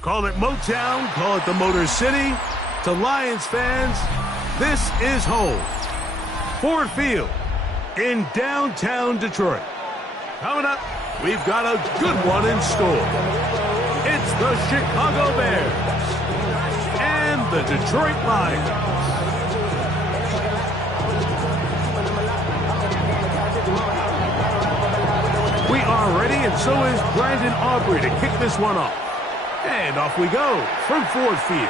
Call it Motown, call it the Motor City. To Lions fans, this is home. Ford Field in downtown Detroit. Coming up, we've got a good one in store. It's the Chicago Bears and the Detroit Lions. We are ready, and so is Brandon Aubrey to kick this one off. And off we go from Ford Field.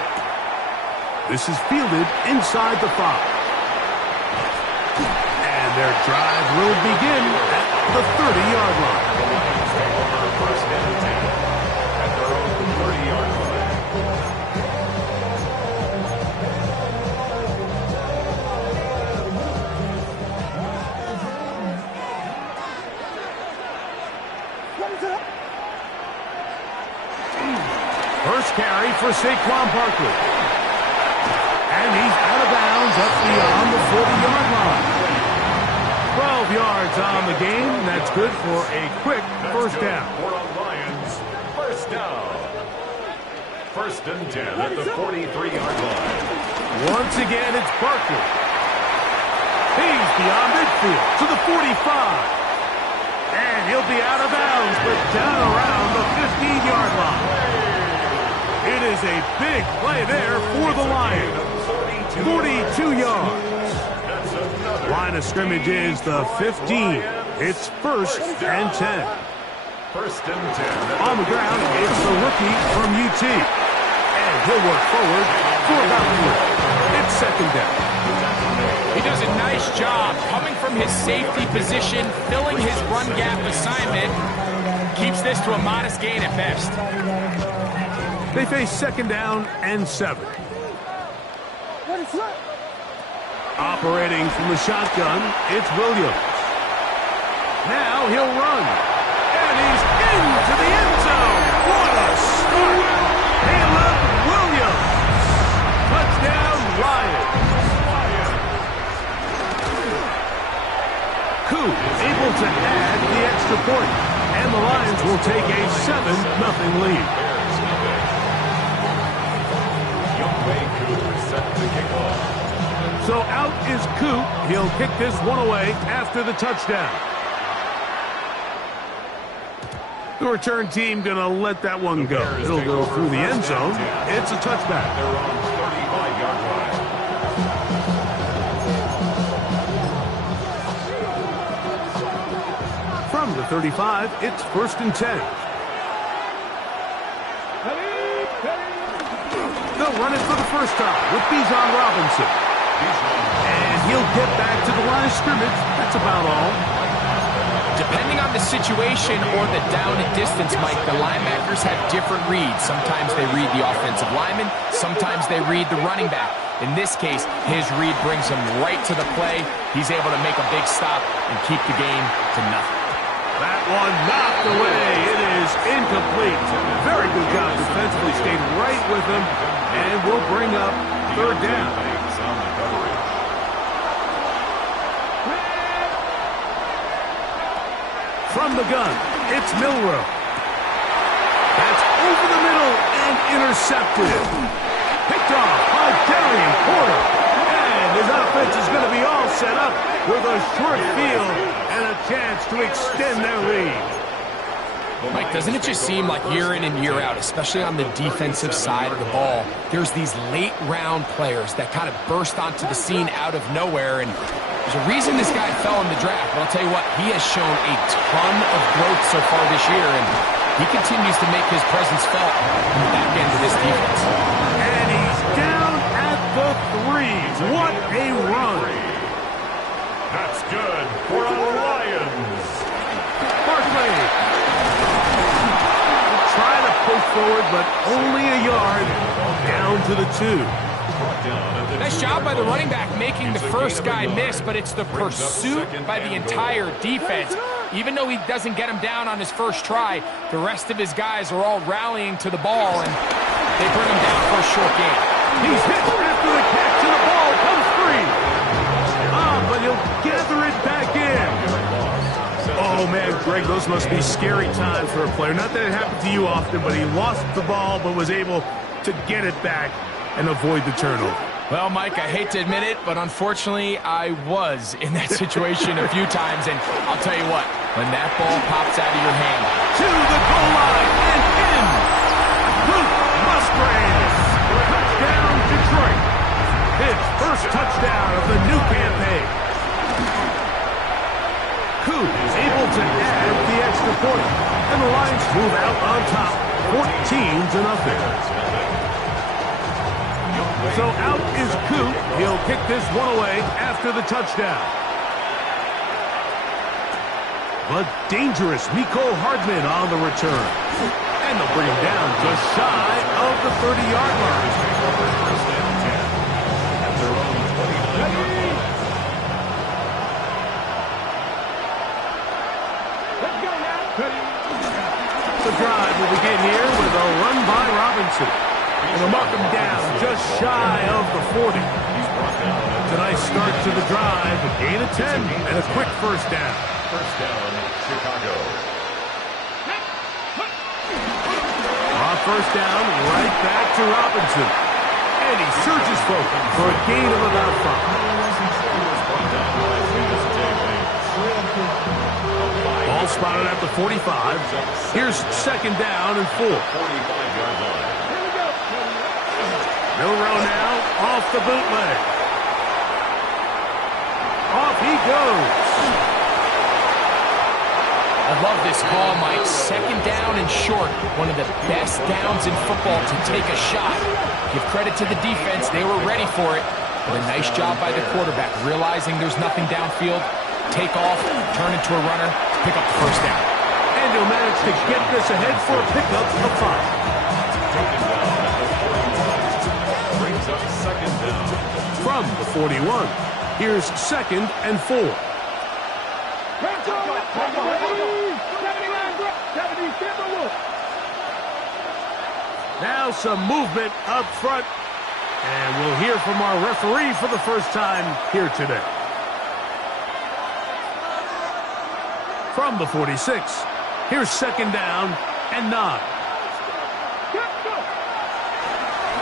This is fielded inside the 5. And their drive will begin at the 30-yard line. First and 10 at their own 30-yard line. First carry for Saquon Barkley. And he's out of bounds up beyond the 40-yard line. 12 yards on the game. That's good for a quick first down. For the Lions, first down. First and 10 at the 43-yard line. Once again, it's Barkley. He's beyond midfield to the 45. And he'll be out of bounds, but down around the 15-yard line. It is a big play there for the Lions. 42 yards. Line of scrimmage is the 15. It's first and 10. First and 10. On the ground, it's the rookie from UT. And he'll work forward for about 3. It's second down. He does a nice job coming from his safety position, filling his run gap assignment. Keeps this to a modest gain at best. They face second down and 7. Operating from the shotgun, it's Williams. Now he'll run. And he's into the end zone. What a start. Caleb Williams. Touchdown, Lions. Koo able to add the extra point. And the Lions will take a 7-0 lead. So out is Koo. He'll kick this one away after the touchdown. The return team going to let that one go. It'll go through the end zone. It's a touchback. They're on 35-yard line. From the 35, it's first and 10. They'll run it for the first time with Bijan Robinson. And he'll get back to the line of scrimmage. That's about all. Depending on the situation or the down and distance, Mike, the linebackers have different reads. Sometimes they read the offensive lineman. Sometimes they read the running back. In this case, his read brings him right to the play. He's able to make a big stop and keep the game to nothing. That one knocked away. It is incomplete. Very good job defensively. Stayed right with him. And we'll bring up third down. From the gun, it's Milroe. That's over the middle and intercepted. Picked off by Darian Porter. And his offense is going to be all set up with a short field and a chance to extend their lead. Mike, doesn't it just seem like year in and year out, especially on the defensive side of the ball, there's these late-round players that kind of burst onto the scene out of nowhere, and there's a reason this guy fell in the draft. But I'll tell you what, he has shown a ton of growth so far this year, and he continues to make his presence felt in the back end of this defense. And he's What a run. That's good for our Lions. Barkley. Try to push forward, but only a yard. Down to the 2. Nice job by the running back making the first guy miss, but it's the pursuit by the entire defense. Even though he doesn't get him down on his first try, the rest of his guys are all rallying to the ball, and they bring him down for a short game. He's hit after the catch, and the ball comes free. But he'll gather it back in. Oh, man, Greg, those must be scary times for a player. Not that it happened to you often, but he lost the ball but was able to get it back and avoid the turnover. Well, Mike, I hate to admit it, but unfortunately, I was in that situation a few times, and I'll tell you what, when that ball pops out of your hand. To the goal line and in. Luke Musgrave. Touchdown, Detroit. His first touchdown of the new campaign. Coop is able to add the extra point, and the Lions move out on top, 14-0. So out is Coop. He'll kick this one away after the touchdown. But dangerous Mecole Hardman on the return. And they'll bring him down just shy of the 30-yard line. The drive will begin here with a run by Robinson. And they'll mark him down just shy of the 40. It's a nice start to the drive, a gain of 10, and a quick first down. First down, Chicago. On first down, right back to Robinson. And he surges forward for a gain of about 5. Ball spotted at the 45. Here's second down and 4. 45-yard line. Milroe now off the bootleg. Off he goes. I love this call, Mike. Second down and short. One of the best downs in football to take a shot. Give credit to the defense. They were ready for it. But a nice job by the quarterback, realizing there's nothing downfield. Take off, turn into a runner, pick up the first down. And he'll manage to get this ahead for a pickup of 5. Second down. From the 41, here's second and 4. Now some movement up front, and we'll hear from our referee for the first time here today. From the 46, here's second down and 9.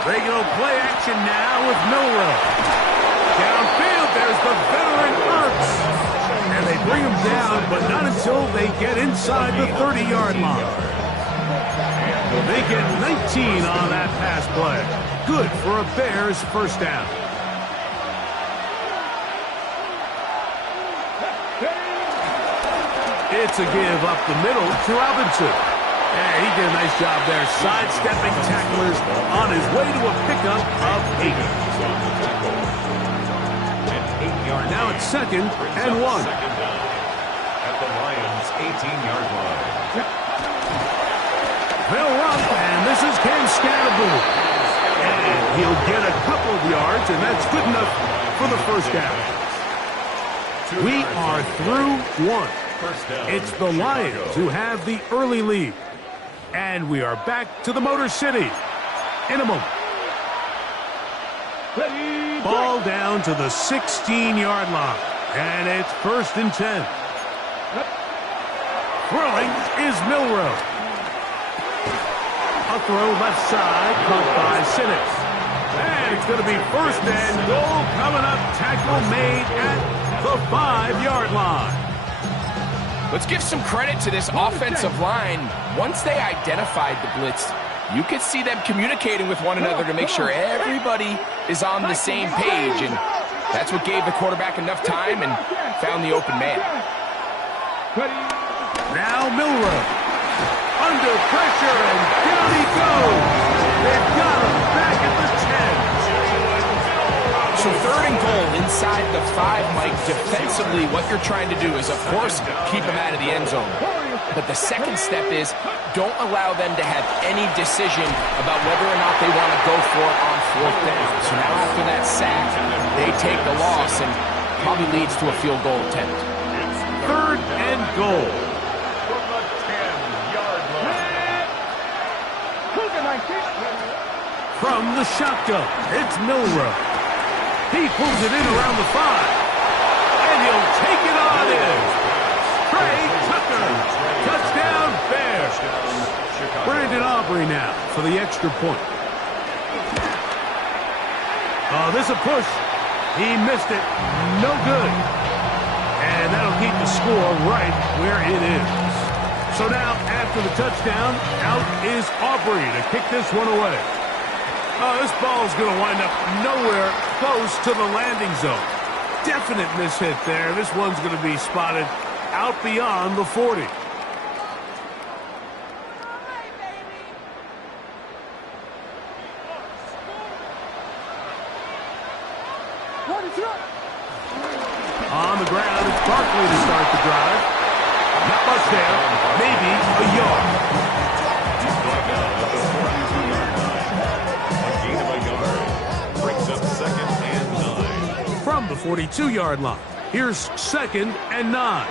They go play action now with Milroe. Downfield, there's the veteran Ertz. And they bring him down, but not until they get inside the 30-yard line. They get 19 on that pass play. Good for a Bears first down. It's a give up the middle to Robinson. And he did a nice job there, sidestepping tacklers on his way to a pickup of 8. Now it's second and 1. At the Lions' 18-yard line. They'll run, and this is Cam Scannaboo. And he'll get a couple of yards, and that's good enough for the first down. We are through 1. It's the Lions who have the early lead. And we are back to the Motor City in a moment. Ball down to the 16-yard line. And it's first and 10. Throwing is Milroe. A throw left side, caught by Sinnott. And it's going to be first and goal coming up. Tackle made at the 5-yard line. Let's give some credit to this offensive line. Once they identified the blitz, you could see them communicating with one another to make sure everybody is on the same page. And that's what gave the quarterback enough time and found the open man. Now Milroe. Under pressure, and down he goes. They've got him back at the 10. So 3rd and goal inside the 5, Mike. Defensively, what you're trying to do is, of course, keep them out of the end zone. But the second step is don't allow them to have any decision about whether or not they want to go for it on 4th down. So now after that sack, they take the loss and probably leads to a field goal attempt. 3rd and goal. From the 10-yard line. From the shotgun, it's Milroe. He pulls it in around the 5. And he'll take it on in. Trey Tucker. Touchdown, Bears. Brandon Aubrey now for the extra point. Oh, this is a push. He missed it. No good. And that'll keep the score right where it is. So now, after the touchdown, out is Aubrey to kick this one away. Oh, this ball is going to wind up nowhere close to the landing zone. Definite mishit there. This one's going to be spotted out beyond the 40. On the ground, it's Barkley to start the drive. Not much there. Maybe a yard. He's brought down at the 42-yard line. A gain of a yard. Brings up 2nd and 9. From the 42-yard line, here's 2nd and 9.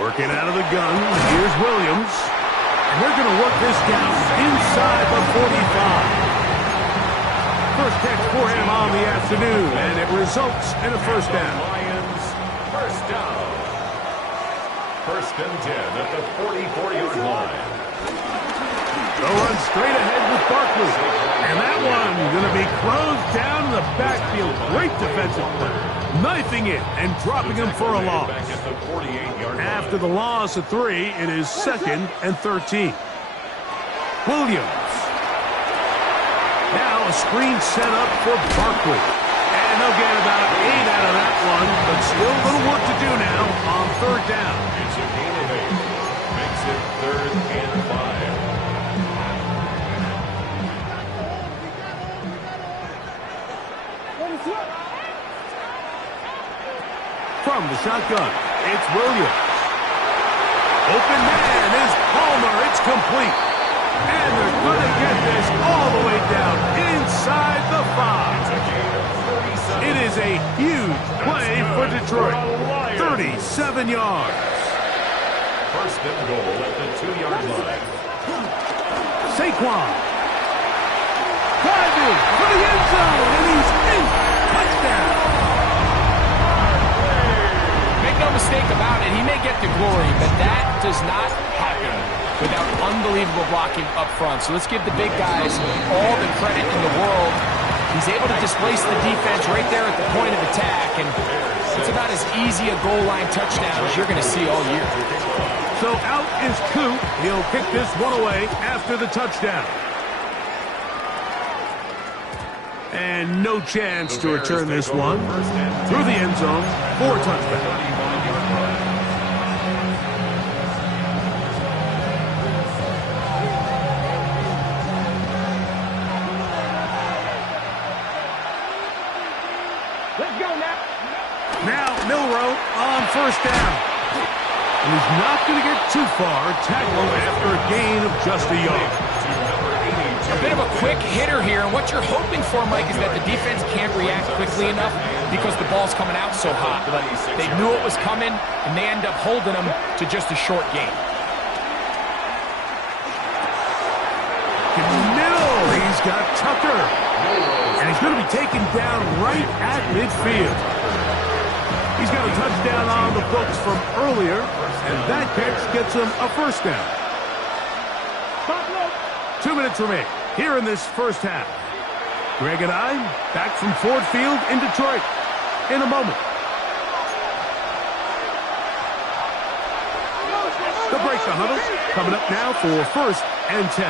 Working out of the gun, here's Williams. And they're going to work this down inside the 45. First catch for him on the afternoon, and it results in a first down. Lions, first down. 1st and 10 at the 44-yard line. They'll run straight ahead with Barkley. And that one going to be closed down in the backfield. Great defensive play. Knifing it and dropping him for a loss. Back at the 48-yard line. After the loss of 3, it is 2nd and 13. Williams. Now a screen set up for Barkley. And they'll get about 8 out of that one, but still a little work to do now on 3rd down. It's a gain of 8. Makes it 3rd and 5. From the shotgun, it's Williams. Open man is Palmer. It's complete. And they're going to get this all the way down inside the 5. It is a huge play for Detroit. 37 yards. 1st and goal at the 2-yard line. Saquon. Driving for the end zone, and he's in. Touchdown. Make no mistake about it, he may get the glory, but that does not happen without unbelievable blocking up front. So let's give the big guys all the credit in the world. He's able to displace the defense right there at the point of attack, and it's about as easy a goal line touchdown as you're going to see all year. So out is Coop. He'll kick this one away after the touchdown. And no chance to return this one through the end zone for a touchback. Now Milroe on 1st down. And he's not going to get too far. Tackle after a gain of just a yard. A bit of a quick hitter here, and what you're hoping for, Mike, is that the defense can't react quickly enough because the ball's coming out so hot. But they knew it was coming, and they end up holding them to just a short gain. In the middle, he's got Tucker. And he's going to be taken down right at midfield. He's got a touchdown on the books from earlier, and that catch gets him a first down. 2 minutes remain here in this first half. Greg and I back from Ford Field in Detroit in a moment. The break the huddle coming up now for 1st and 10.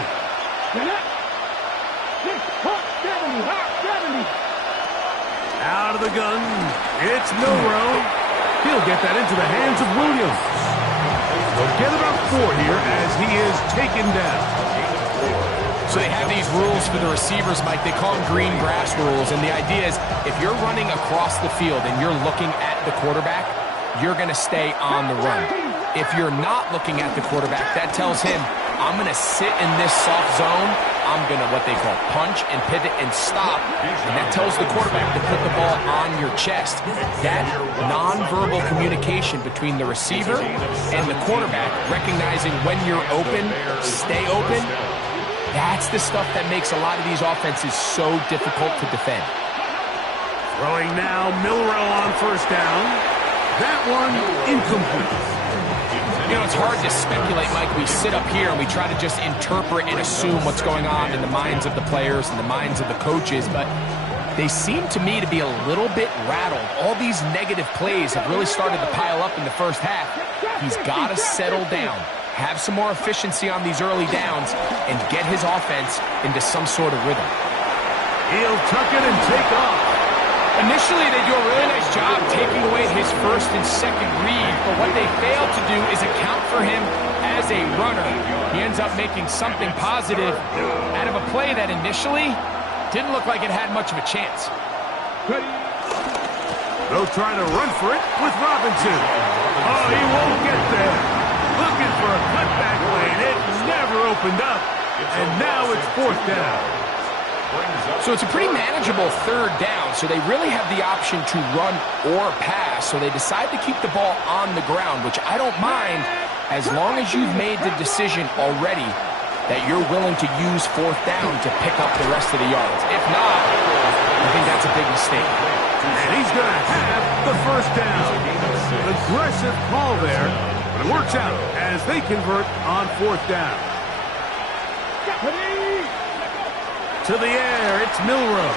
Out of the gun, it's Milroe. He'll get that into the hands of Williams. They'll get about 4 here as he is taken down. So they have these rules for the receivers, Mike. They call them green grass rules. And the idea is if you're running across the field and you're looking at the quarterback, you're going to stay on the run. If you're not looking at the quarterback, that tells him, I'm going to sit in this soft zone. I'm going to what they call punch and pivot and stop. And that tells the quarterback to put the ball on your chest. That nonverbal communication between the receiver and the quarterback, recognizing when you're open, stay open, that's the stuff that makes a lot of these offenses so difficult to defend. Throwing now, Milrow on first down. That one incomplete. You know, it's hard to speculate, Mike. We sit up here and we try to just interpret and assume what's going on in the minds of the players and the minds of the coaches, but they seem to me to be a little bit rattled. All these negative plays have really started to pile up in the first half. He's got to settle down, have some more efficiency on these early downs, and get his offense into some sort of rhythm. He'll tuck it and take off. Initially, they do a really nice job taking away his first and second read, but what they fail to do is account for him as a runner. He ends up making something positive out of a play that initially didn't look like it had much of a chance. They'll try to run for it with Robinson. Oh, he won't get there. Looking for a cutback lane. It never opened up, and now it's fourth down. So it's a pretty manageable third down, so they really have the option to run or pass, so they decide to keep the ball on the ground, which I don't mind as long as you've made the decision already that you're willing to use fourth down to pick up the rest of the yards. If not, I think that's a big mistake. And he's going to have the first down. Aggressive call there, but it works out as they convert on fourth down. To the air, it's Milrow.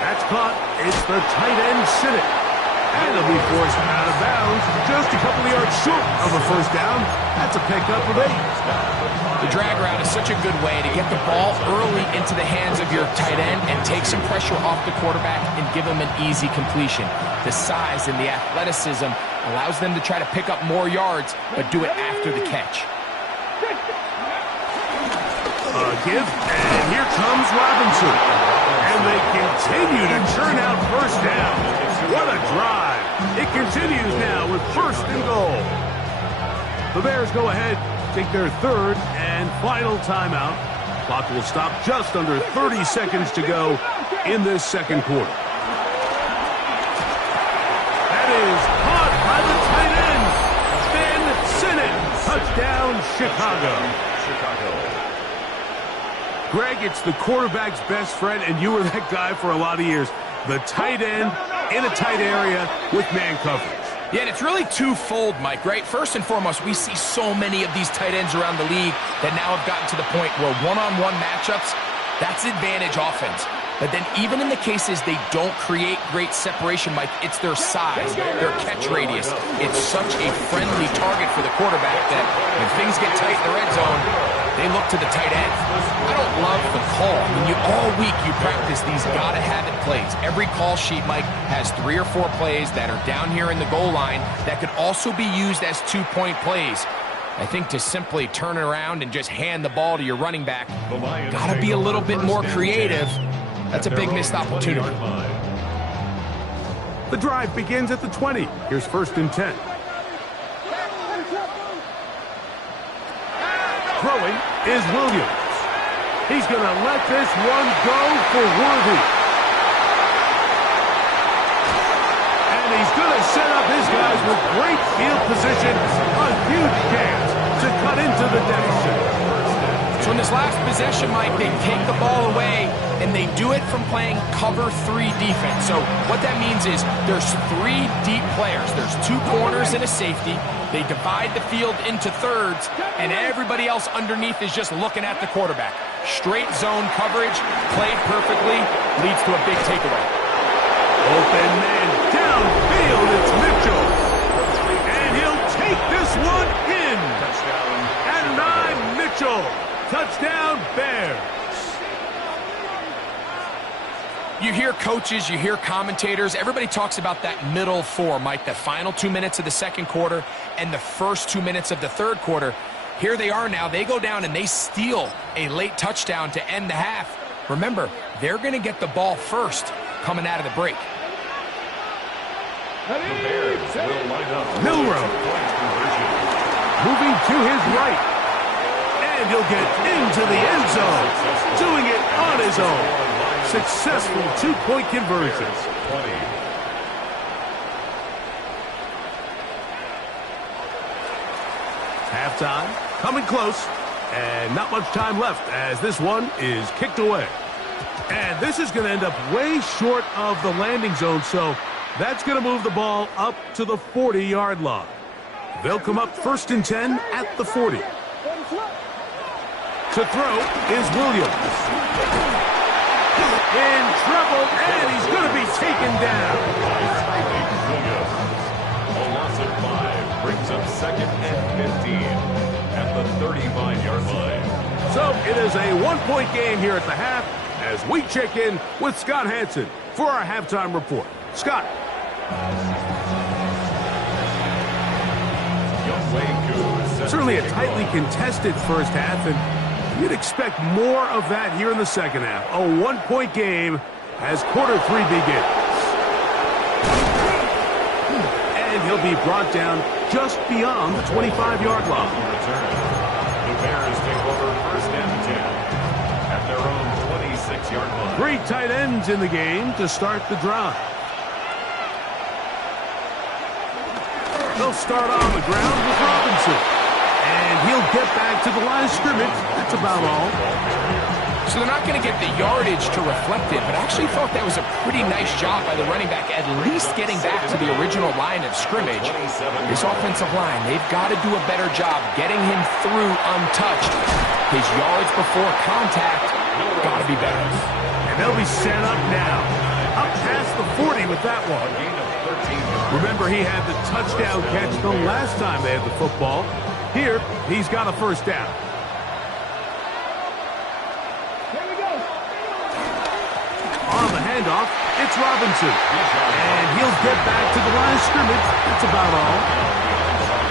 That's caught. It's the tight end, Sinnott. And he'll be forced out of bounds just a couple of yards short of a first down. That's a pickup of 8. The drag route is such a good way to get the ball early into the hands of your tight end and take some pressure off the quarterback and give him an easy completion. The size and the athleticism allows them to try to pick up more yards, but do it after the catch. Give, and here comes Robinson. And they continue to churn out first down. What a drive. It continues now with first and goal. The Bears go ahead, take their third and final timeout. Clock will stop just under 30 seconds to go in this second quarter. That is caught by the tight end, Ben Sinnott. Touchdown, Chicago. Greg, it's the quarterback's best friend, and you were that guy for a lot of years. The tight end in a tight area with man coverage. Yeah, and it's really twofold, Mike, right? First and foremost, we see so many of these tight ends around the league that now have gotten to the point where one-on-one matchups, that's advantage offense. But then even in the cases they don't create great separation, Mike, it's their size, their catch radius. It's such a friendly target for the quarterback that when things get tight in the red zone, they look to the tight end. I don't love the call. When all week you practice these gotta-have-it plays. Every call sheet, Mike, has 3 or 4 plays that are down here in the goal line that could also be used as 2-point plays. I think to simply turn it around and just hand the ball to your running back, gotta be a little bit more creative. That's a big missed opportunity. The drive begins at the 20. Here's first and 10. Throwing is Williams. He's going to let this one go for Worthy. And he's going to set up his guys with great field position. A huge chance to cut into the deficit. So in this last possession, Mike, they take the ball away, and they do it from playing cover 3 defense. So what that means is there's 3 deep players. There's 2 corners and a safety. They divide the field into thirds, and everybody else underneath is just looking at the quarterback. Straight zone coverage, played perfectly, leads to a big takeaway. Open man downfield, it's Mitchell. And he'll take this one in. At 9, Mitchell. Touchdown, Bears. You hear coaches, you hear commentators, everybody talks about that middle 4, Mike, the final 2 minutes of the second quarter and the first 2 minutes of the third quarter. Here they are now. They go down and they steal a late touchdown to end the half. Remember, they're going to get the ball first coming out of the break. The Bears will line up. Milroe moving to his right. And he'll get into the end zone. Doing it on his own. Successful two-point conversion. 20. Halftime, coming close, and not much time left as this one is kicked away. And this is going to end up way short of the landing zone, so that's going to move the ball up to the 40-yard line. They'll come up 1st and 10 at the 40. To throw is Williams. In trouble, and he's going to be taken down. A loss of 5 brings up 2nd and 15 at the 35-yard line. So it is a one-point game here at the half as we check in with Scott Hansen for our halftime report. Scott. Certainly a tightly contested first half, and you'd expect more of that here in the second half. A one-point game as quarter 3 begins. And he'll be brought down just beyond the 25-yard line. The Bears take over 1st and 10 at their own 26-yard line. 3 tight ends in the game to start the drive. They'll start on the ground with Robinson. And he'll get back to the line of scrimmage. That's about all. So they're not going to get the yardage to reflect it, but I actually thought that was a pretty nice job by the running back, at least getting back to the original line of scrimmage. This offensive line, they've got to do a better job getting him through untouched. His yards before contact got to be better. And they'll be set up now. Up past the 40 with that one. Remember, he had the touchdown catch the last time they had the football. Here, he's got a first down. On the handoff, it's Robinson. And he'll get back to the line of scrimmage. That's about all.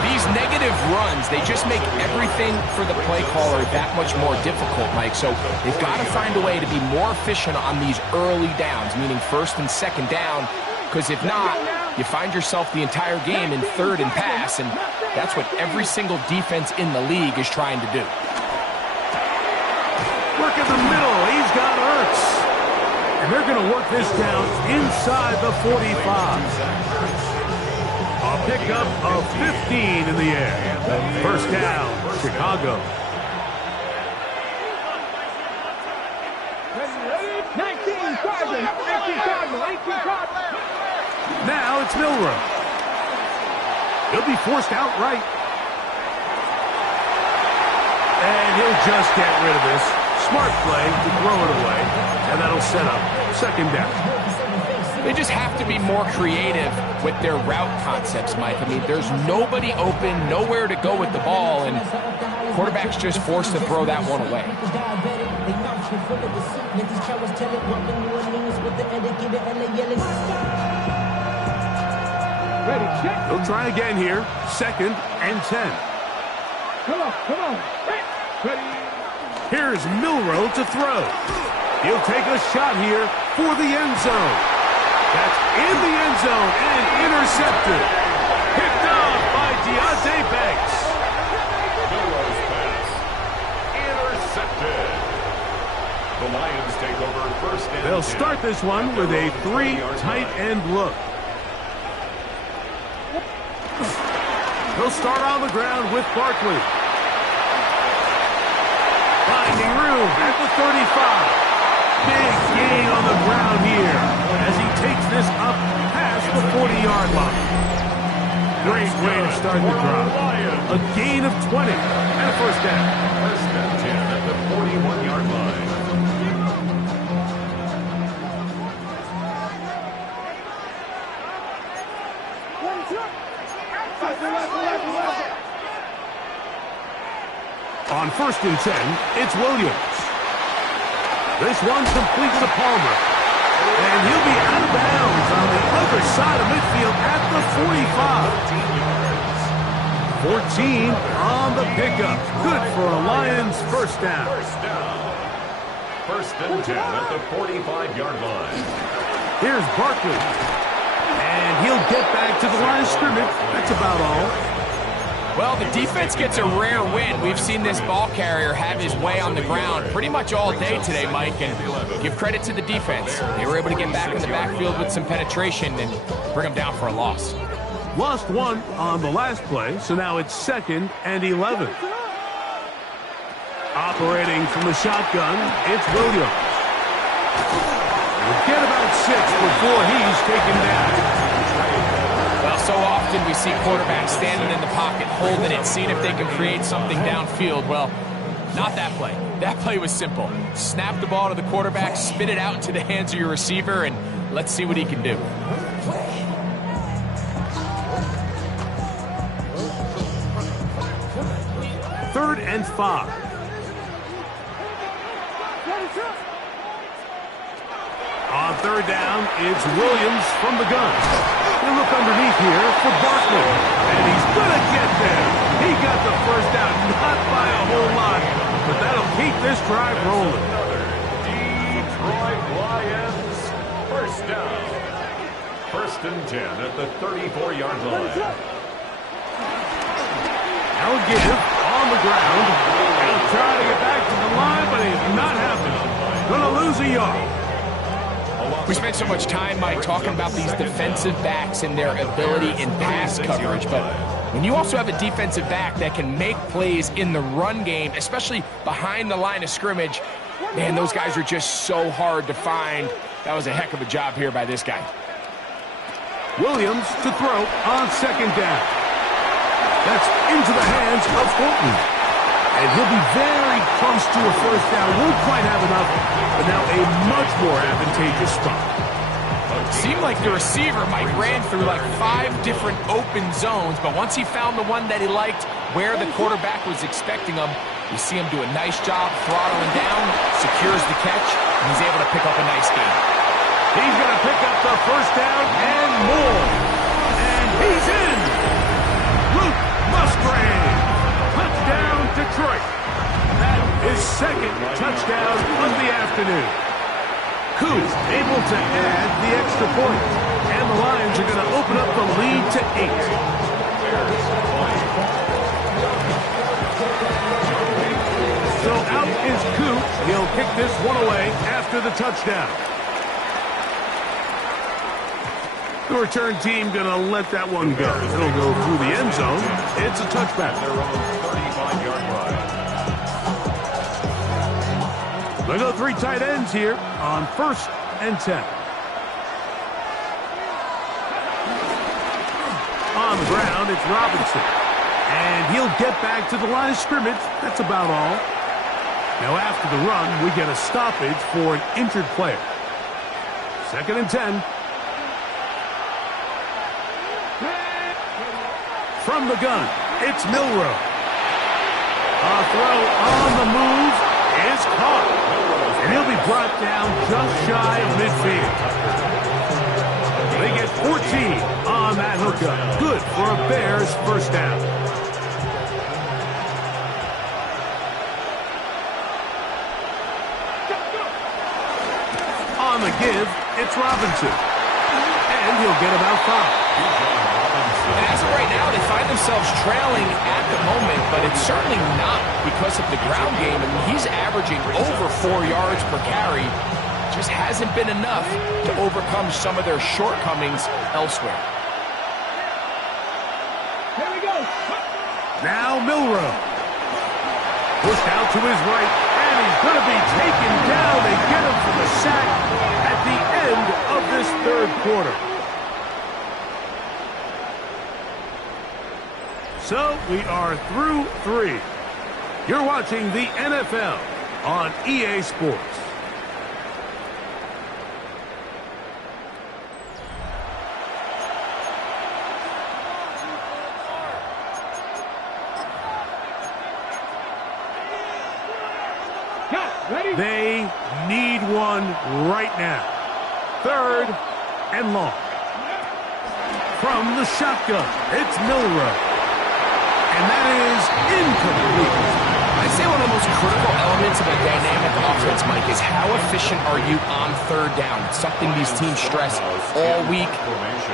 These negative runs, they just make everything for the play caller that much more difficult, Mike. So they've got to find a way to be more efficient on these early downs, meaning 1st and 2nd down, because if not, you find yourself the entire game in 3rd and pass, and that's what every single defense in the league is trying to do. Work in the middle. He's got Ertz. And they're going to work this down inside the 45. A pickup of 15 in the air. First down, Chicago. 19 Cardinals. Now it's Milroe. He'll be forced outright. And he'll just get rid of this. Smart play to throw it away. And that'll set up 2nd down. They just have to be more creative with their route concepts, Mike. I mean, there's nobody open, nowhere to go with the ball, and quarterback's just forced to throw that one away. They'll try again here. 2nd and 10. Come on. Ready. Here's Milroe to throw. He'll take a shot here for the end zone. That's in the end zone and intercepted. Picked off by Deontay Banks. Milroe's pass intercepted. The Lions take over 1st and 10. They'll start this one with a 3 tight end look. He'll start on the ground with Barkley. Finding room at the 35. Big gain on the ground here as he takes this up past the 40-yard line. Great way to start the drive. A gain of 20 and a first down. 1st and 10 at the 41-yard line. On 1st and 10, it's Williams. This one complete to Palmer. And he'll be out of bounds on the other side of midfield at the 45. 14 on the pickup. Good for a Lions first down. First and 10 at the 45-yard line. Here's Barkley. And he'll get back to the line of scrimmage. That's about all. Well, the defense gets a rare win. We've seen this ball carrier have his way on the ground pretty much all day today, Mike, and give credit to the defense. They were able to get back in the backfield with some penetration and bring them down for a loss. Lost one on the last play, so now it's 2nd and 11. Operating from the shotgun, it's Williams. We'll get about 6 before he's taken down. Well, so often we see quarterbacks standing in the pocket, holding it, seeing if they can create something downfield. Well, not that play. That play was simple. Snap the ball to the quarterback, spit it out into the hands of your receiver, and let's see what he can do. Third and 5. On third down, it's Williams from the gun. He'll look underneath here for Barkley. And he's going to get there. He got the first down, not by a whole lot, but that'll keep this drive rolling. Detroit Lions first down. First and 10 at the 34-yard line. Now give on the ground. He'll try to get back to the line, but he's not happening. Going to lose a yard. We spent so much time, Mike, talking about these defensive backs and their ability in pass coverage, but when you also have a defensive back that can make plays in the run game, especially behind the line of scrimmage, man, those guys are just so hard to find. That was a heck of a job here by this guy. Williams to throw on 2nd down. That's into the hands of Fulton. And he'll be very close to a first down. Won't quite have enough, but now a much more advantageous spot. Seemed like the receiver, Mike, ran through like 5 different open zones, but once he found the one that he liked, where the quarterback was expecting him, you see him do a nice job throttling down, secures the catch, and he's able to pick up a nice gain. He's going to pick up the first down and more. And he's in. Luke Musgrave. Touchdown, Detroit. That is 2nd touchdown of the afternoon. Coos able to add the extra point. And the Lions are going to open up the lead to 8. So out is Coos. He'll kick this one away after the touchdown. The return team going to let that one go. It'll go through the end zone. It's a touchback. Their own 35-yard line. They go 3 tight ends here on 1st and 10. On the ground, it's Robinson. And he'll get back to the line of scrimmage. That's about all. Now after the run, we get a stoppage for an injured player. 2nd and 10. From the gun, it's Milroe. A throw on the move is caught. And he'll be brought down just shy of midfield. They get 14 on that hookup. Good for a Bears first down. On the give, it's Robinson. And he'll get about 5. And as of right now, they find themselves trailing at the moment, but it's certainly not because of the ground game. I mean, he's averaging over 4 yards per carry. Just hasn't been enough to overcome some of their shortcomings elsewhere. Here we go. Now Milroe. Pushed out to his right, and he's going to be taken down. They get him for the sack at the end of this 3rd quarter. So we are through 3. You're watching the NFL on EA Sports. Ready? They need one right now. 3rd and long. From the shotgun, it's Milroe. and that is incomplete. I'd say one of the most critical elements of a dynamic offense, Mike, is how efficient are you on third down? It's something these teams stress all week.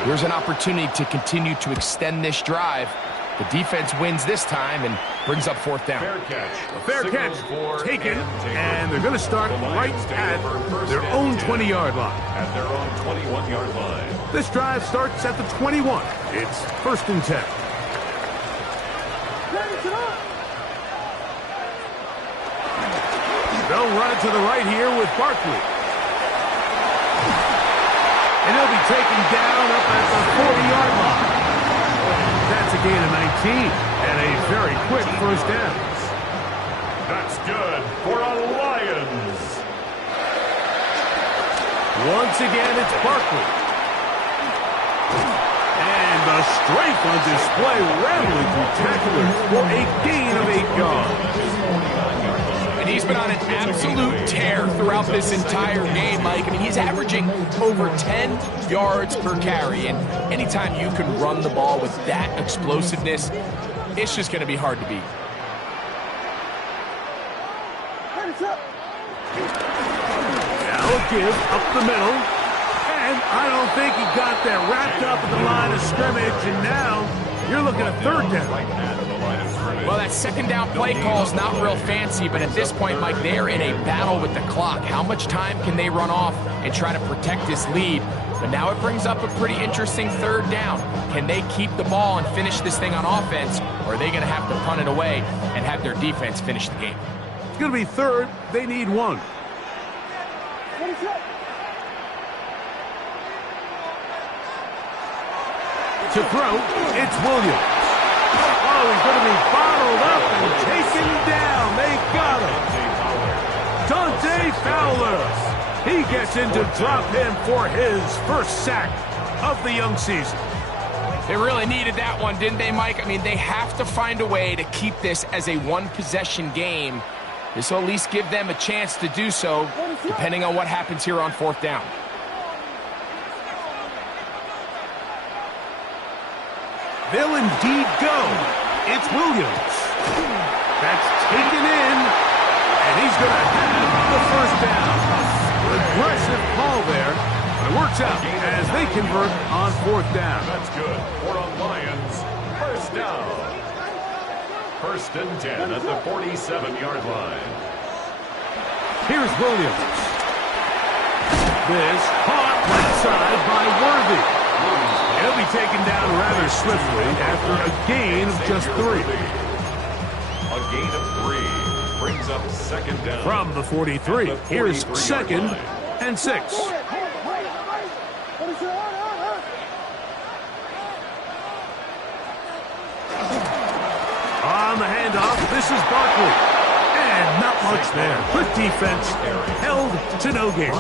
Here's an opportunity to continue to extend this drive. The defense wins this time and brings up fourth down. Fair catch taken, and they're going to start right at their own 20-yard line. At their own 21-yard line. This drive starts at the 21. It's 1st and 10. They'll run it to the right here with Barkley. And he'll be taken down up at the 40-yard line. That's a gain of 19 and a very quick first down. That's good for a Lions. Once again, it's Barkley. And the strength on display, rambling through tacklers for a gain of 8 yards. And he's been on an absolute tear throughout this entire game, Mike. I mean, he's averaging over 10 yards per carry. And anytime you can run the ball with that explosiveness, it's just going to be hard to beat. Now a give up the middle. And I don't think he got that wrapped up at the line of scrimmage. And now you're looking at third down. Well, that second down play call is not real fancy, but at this point, Mike, they're in a battle with the clock. How much time can they run off and try to protect this lead? But now it brings up a pretty interesting third down. Can they keep the ball and finish this thing on offense, or are they going to have to punt it away and have their defense finish the game? It's going to be third. They need one. To throw, it's Williams. Oh, he's going to be bottled up and taken down. They got him. Dante Fowler. He gets in to drop him for his first sack of the young season. They really needed that one, didn't they, Mike? I mean, they have to find a way to keep this as a one-possession game. This will at least give them a chance to do so, depending on what happens here on fourth down. They'll indeed go. It's Williams. That's taken in, and he's going to have the first down. Aggressive call there, but it works out as they convert on fourth down. That's good for a Lions first down. 1st and 10 at the 47-yard line. Here's Williams. This caught left side by Worthy. He'll be taken down rather swiftly after a gain of just 3. A gain of 3 brings up second down. From the 43, here's 2nd and 6. On the handoff, this is Barkley. And not much there. Good defense, held to no gain.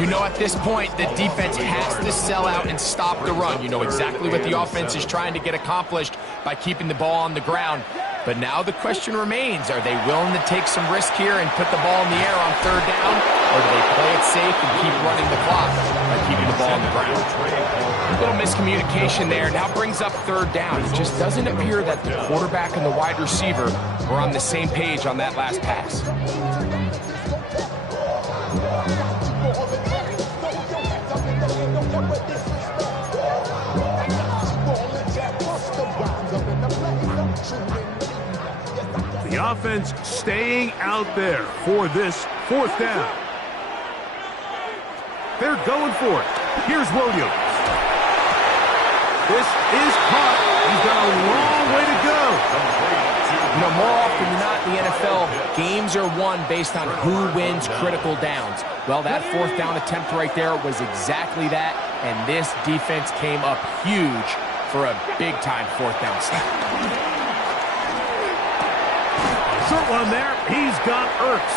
You know, at this point, the defense has to sell out and stop the run. You know exactly what the offense is trying to get accomplished by keeping the ball on the ground. But now the question remains, are they willing to take some risk here and put the ball in the air on third down? Or do they play it safe and keep running the clock by keeping the ball on the ground? A little miscommunication there. Now brings up third down. It just doesn't appear that the quarterback and the wide receiver were on the same page on that last pass. The offense staying out there for this fourth down. They're going for it. Here's Williams. This is caught. He's got a long way to go. You know, more often than not in the NFL, games are won based on who wins critical downs. Well, that fourth down attempt right there was exactly that, and this defense came up huge for a big-time fourth down stop. Short one there. He's got Ertz.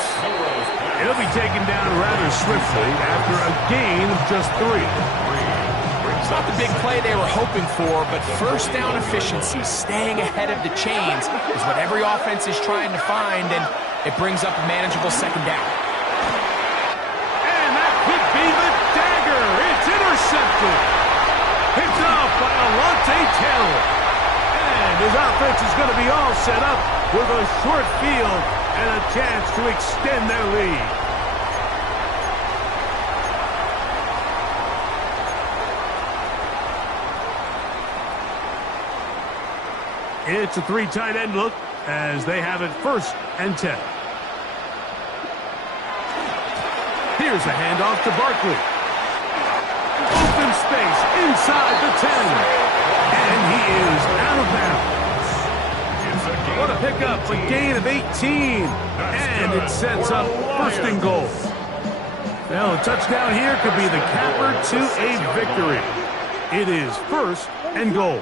He'll be taken down rather swiftly after a gain of just 3. It's not the big play they were hoping for, but first down efficiency, staying ahead of the chains, is what every offense is trying to find, and it brings up a manageable second down. And that could be the dagger. It's intercepted. Picked off by Alontae Taylor. And his offense is going to be all set up with a short field and a chance to extend their lead. It's a 3 tight end look as they have it 1st and 10. Here's a handoff to Barkley. Open space inside the 10. And he is out of bounds. What a pickup, a gain of 18. And it sets up 1st and goal. Well, a touchdown here could be the capper to a victory. It is 1st and goal.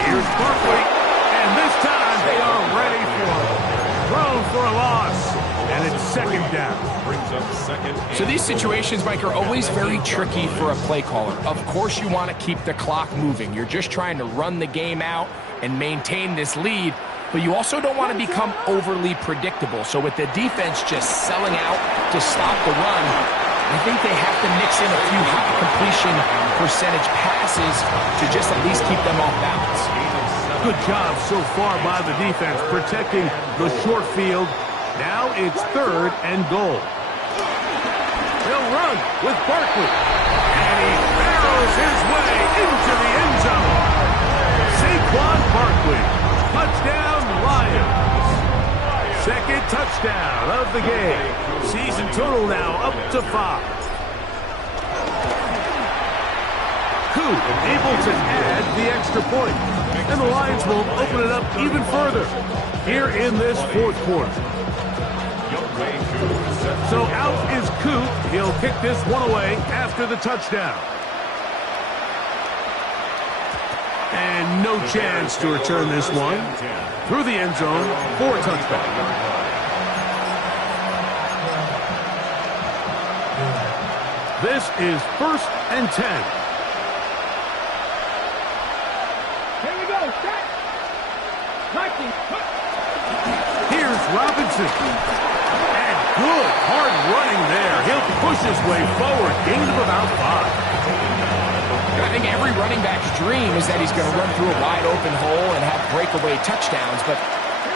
Here's Barkley, and this time they are ready for it. Thrown for a loss, and it's 2nd down. Brings up 2nd. So these situations, Mike, are always very tricky for a play caller. Of course you want to keep the clock moving. You're just trying to run the game out and maintain this lead, but you also don't want to become overly predictable. So with the defense just selling out to stop the run, I think they have to mix in a few high completion percentage passes to just at least keep them off balance. Good job so far by the defense protecting the short field. Now it's 3rd and goal. They'll run with Barkley. And he barrels his way into the end zone. Saquon Barkley. Touchdown Lions. 2nd touchdown of the game. Season total now up to 5. Coup able to add the extra point. And the Lions will open it up even further here in this 4th quarter. So out is Coup. He'll kick this one away after the touchdown. And no chance to return this one. Through the end zone for a touchback. This is 1st and 10. Here we go. Set. Marching. Here's Robinson. And good hard running there. He'll push his way forward. Gain of about 5. I think every running back's dream is that he's going to run through a wide open hole and have breakaway touchdowns, but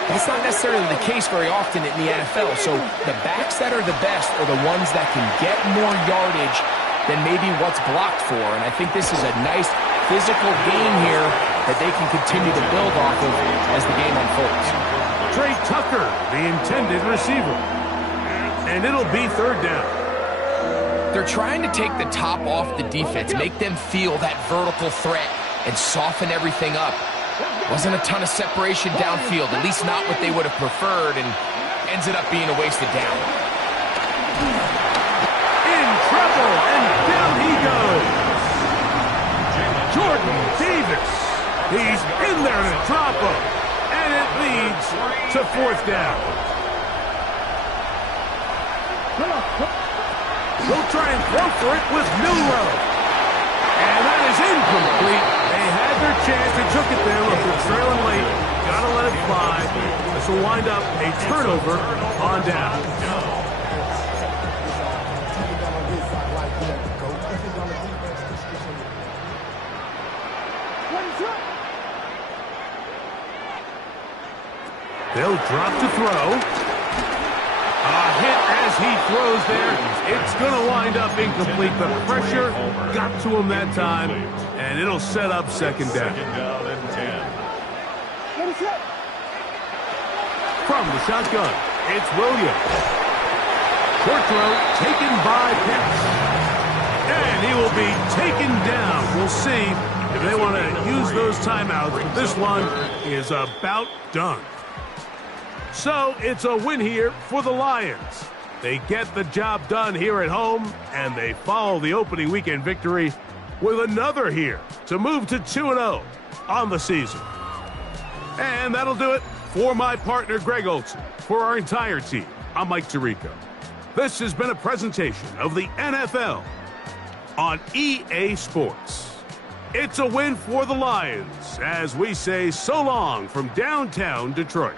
that's not necessarily the case very often in the NFL. So the backs that are the best are the ones that can get more yardage than maybe what's blocked for. And I think this is a nice physical game here that they can continue to build off of as the game unfolds. Trey Tucker, the intended receiver. And it'll be 3rd down. They're trying to take the top off the defense, make them feel that vertical threat, and soften everything up. Wasn't a ton of separation downfield, at least not what they would have preferred, and ends it up being a wasted down. In trouble, and down he goes. Jordan Davis. He's in there to drop him, and it leads to 4th down. They'll try and throw for it with Milrow. And that is incomplete. They had their chance. They took it there. Look, they're trailing late. Gotta let it fly. This will wind up a turnover on down. They'll drop to throw. A hit as he throws there. It's going to wind up incomplete. The pressure got to him that time, and it'll set up 2nd down. 2nd down and 10. From the shotgun, it's Williams. Short throw taken by Pitts. And he will be taken down. We'll see if they want to use those timeouts. This one is about done. So it's a win here for the Lions. They get the job done here at home, and they follow the opening weekend victory with another here to move to 2-0 on the season. And that'll do it for my partner, Greg Olson. For our entire team, I'm Mike Tirico. This has been a presentation of the NFL on EA Sports. It's a win for the Lions as we say so long from downtown Detroit.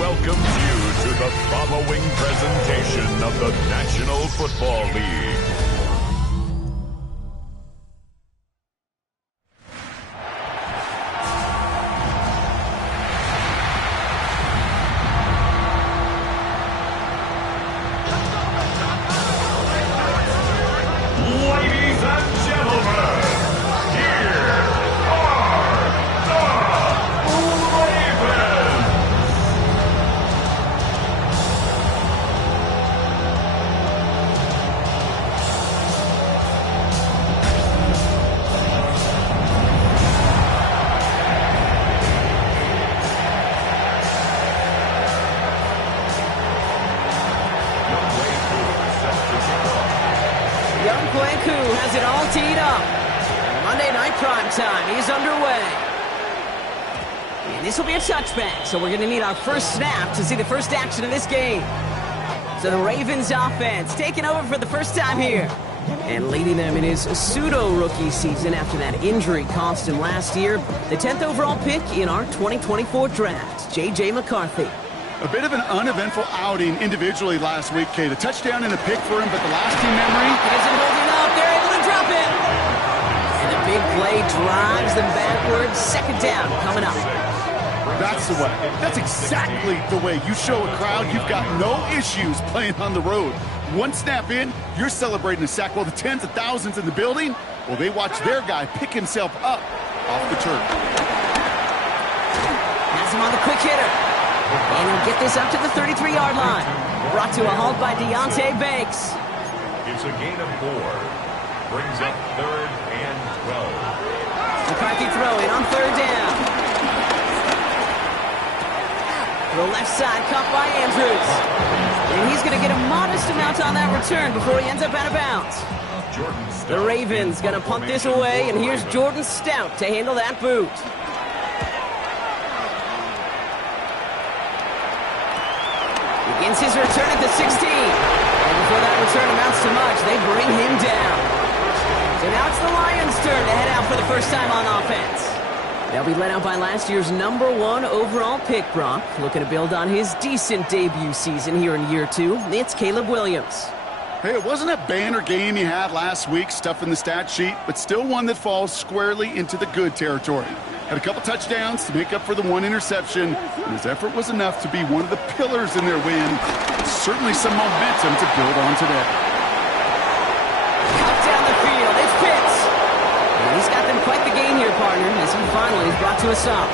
welcomes you to the following presentation of the National Football League. Ladies and gentlemen, here are the Ravens. Young Kwanku has it all teed up. Monday night prime time is underway. And this will be a touchback, so we're going to need our first snap to see the first action of this game. So the Ravens offense taking over for the first time here and leading them in his pseudo-rookie season after that injury cost him last year. The 10th overall pick in our 2024 draft, J.J. McCarthy. A bit of an uneventful outing individually last week, Kate. A touchdown and a pick for him, but the last team memory... He isn't holding up. They're able to drop it. And the big play drives them backwards. Second down coming up. That's the way. That's exactly the way you show a crowd you've got no issues playing on the road. One snap in, you're celebrating a sack. While the tens of thousands in the building, well, they watch their guy pick himself up off the turf. Has him on the quick hitter. And he'll get this up to the 33-yard line. Brought to a halt by Deontay Banks. It's a gain of 4. Brings up 3rd and 12. McCarthy throwing on 3rd down. To the left side, caught by Andrews. And he's going to get a modest amount on that return before he ends up out of bounds. The Ravens going to punt this away, and here's Jordan Stout to handle that boot. Begins his return at the 16. And before that return amounts to much, they bring him down. So now it's the Lions' turn to head out for the first time on offense. They'll be led out by last year's #1 overall pick, Brock. Looking to build on his decent debut season here in year 2. It's Caleb Williams. Hey, it wasn't a banner game he had last week, stuff in the stat sheet, but still one that falls squarely into the good territory. Had a couple touchdowns to make up for the 1 interception, and his effort was enough to be one of the pillars in their win. Certainly some momentum to build on today. Cut down the field, it's Pitts. And he's got them quite the game here, partner, as he finally is brought to a stop.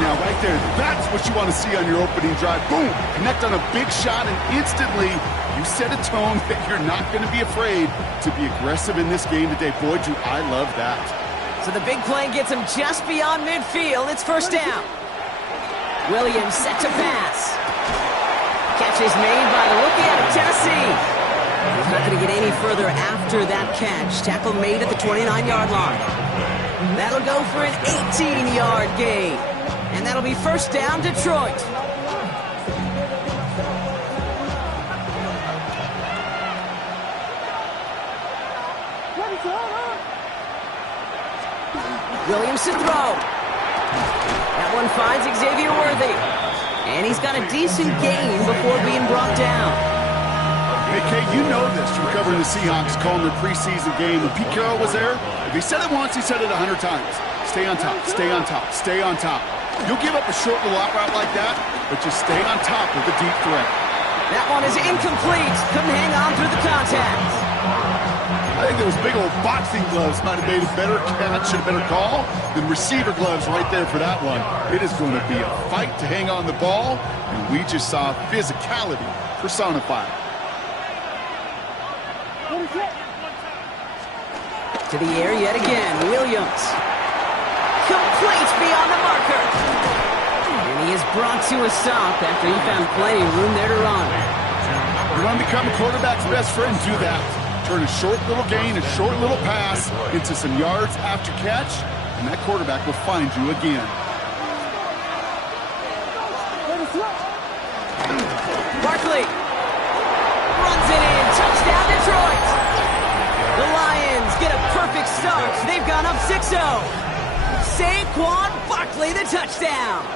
Now, right there, that's what you want to see on your opening drive. Boom! Connect on a big shot, and instantly you set a tone that you're not going to be afraid to be aggressive in this game today. Boy, do I love that. So the big play gets him just beyond midfield. It's first down. Williams set to pass. Catch is made by the rookie out of Tennessee. He's not going to get any further after that catch. Tackle made at the 29-yard line. That'll go for an 18-yard gain. And that'll be first down, Detroit. Williams to throw. That one finds Xavier Worthy. And he's got a decent gain before being brought down. Hey, Kay, you know this from covering the Seahawks, calling their preseason game. When Pete Carroll was there, if he said it once, he said it 100 times. Stay on top, stay on top, stay on top. You'll give up a short little out route like that, but just stay on top of the deep threat. That one is incomplete. Couldn't hang on through the contact. I think those big old boxing gloves might have made a better catch and a better call than receiver gloves right there for that one. It is going to be a fight to hang on the ball, and we just saw physicality personified. To the air yet again, Williams. Complete beyond the marker. And he is brought to a stop after he found plenty of room there to run. You want to become a quarterback's best friend? Do that. Turn a short little gain, a short little pass into some yards after catch, and that quarterback will find you again. Barkley runs it in. Touchdown, Detroit. The Lions get a perfect start. They've gone up 6-0. Saquon Barkley, the touchdown.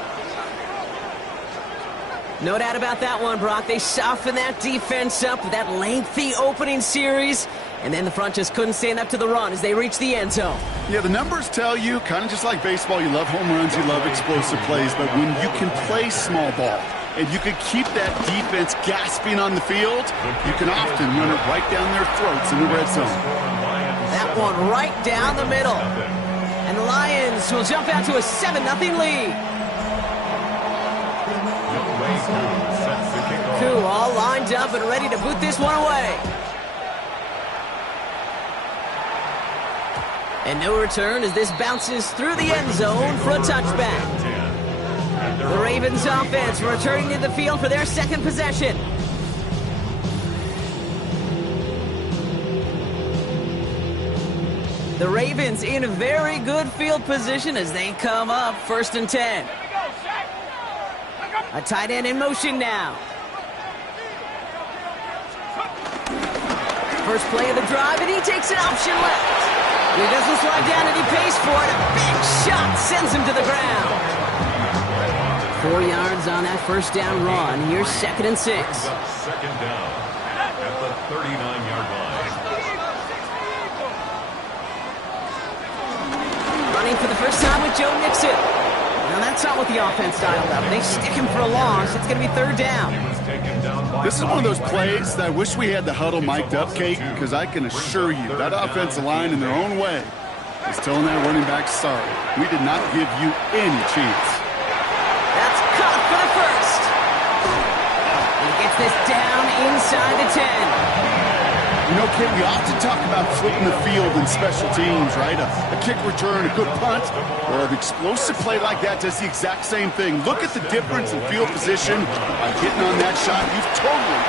No doubt about that one, Brock. They softened that defense up with that lengthy opening series, and then the front just couldn't stand up to the run as they reached the end zone. Yeah, the numbers tell you, kind of just like baseball, you love home runs, you love explosive plays, but when you can play small ball and you can keep that defense gasping on the field, you can often run it right down their throats in the red zone. That one right down the middle. And the Lions will jump out to a 7-0 lead. Koo all lined up and ready to boot this one away. And no return as this bounces through the end zone for a touchback. The Ravens offense returning to the field for their second possession. The Ravens in very good field position as they come up 1st and 10. A tight end in motion now. First play of the drive, and he takes an option left. He doesn't slide down, and he pays for it. A big shot sends him to the ground. 4 yards on that first down run. Here's 2nd and 6. Second down at the 39-yard line. Running for the first time with Joe Mixon. Now that's not what the offense dialed up. They stick him for a loss. It's going to be 3rd down. This is one of those plays that I wish we had the huddle mic'd up, Kate, because I can assure you that offensive line in their own way is telling that running back, sorry, we did not give you any chance. That's caught for the first. He gets this down inside the 10. You know, Kate, we often talk about flipping the field in special teams, right? A kick return, a good punt, or an explosive play like that does the exact same thing. Look at the difference in field position by getting on that shot. You've totally...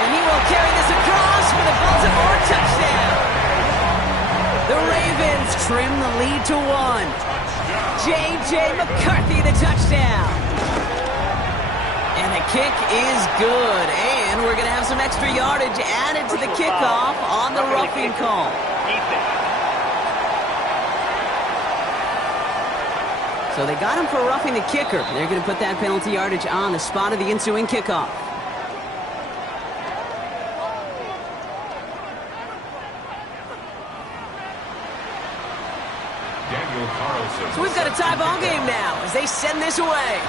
And he will carry this across for the Baltimore touchdown. The Ravens trim the lead to 1. J.J. McCarthy, the touchdown. And the kick is good. And we're going to have some extra yardage added to the kickoff on the roughing call. So they got him for roughing the kicker. They're going to put that penalty yardage on the spot of the ensuing kickoff. So we've got a tie ball game now as they send this away.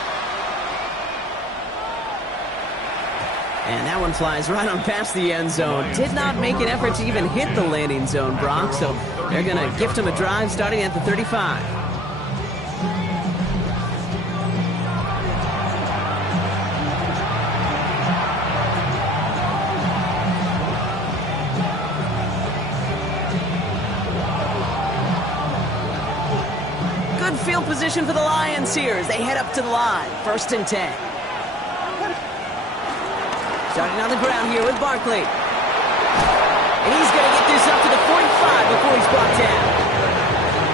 And that one flies right on past the end zone. Did not make an effort to even hit the landing zone, Brock. So they're going to gift him a drive starting at the 35. Good field position for the Lions here as they head up to the line. 1st and 10. Starting on the ground here with Barkley. And he's going to get this up to the 45 before he's brought down.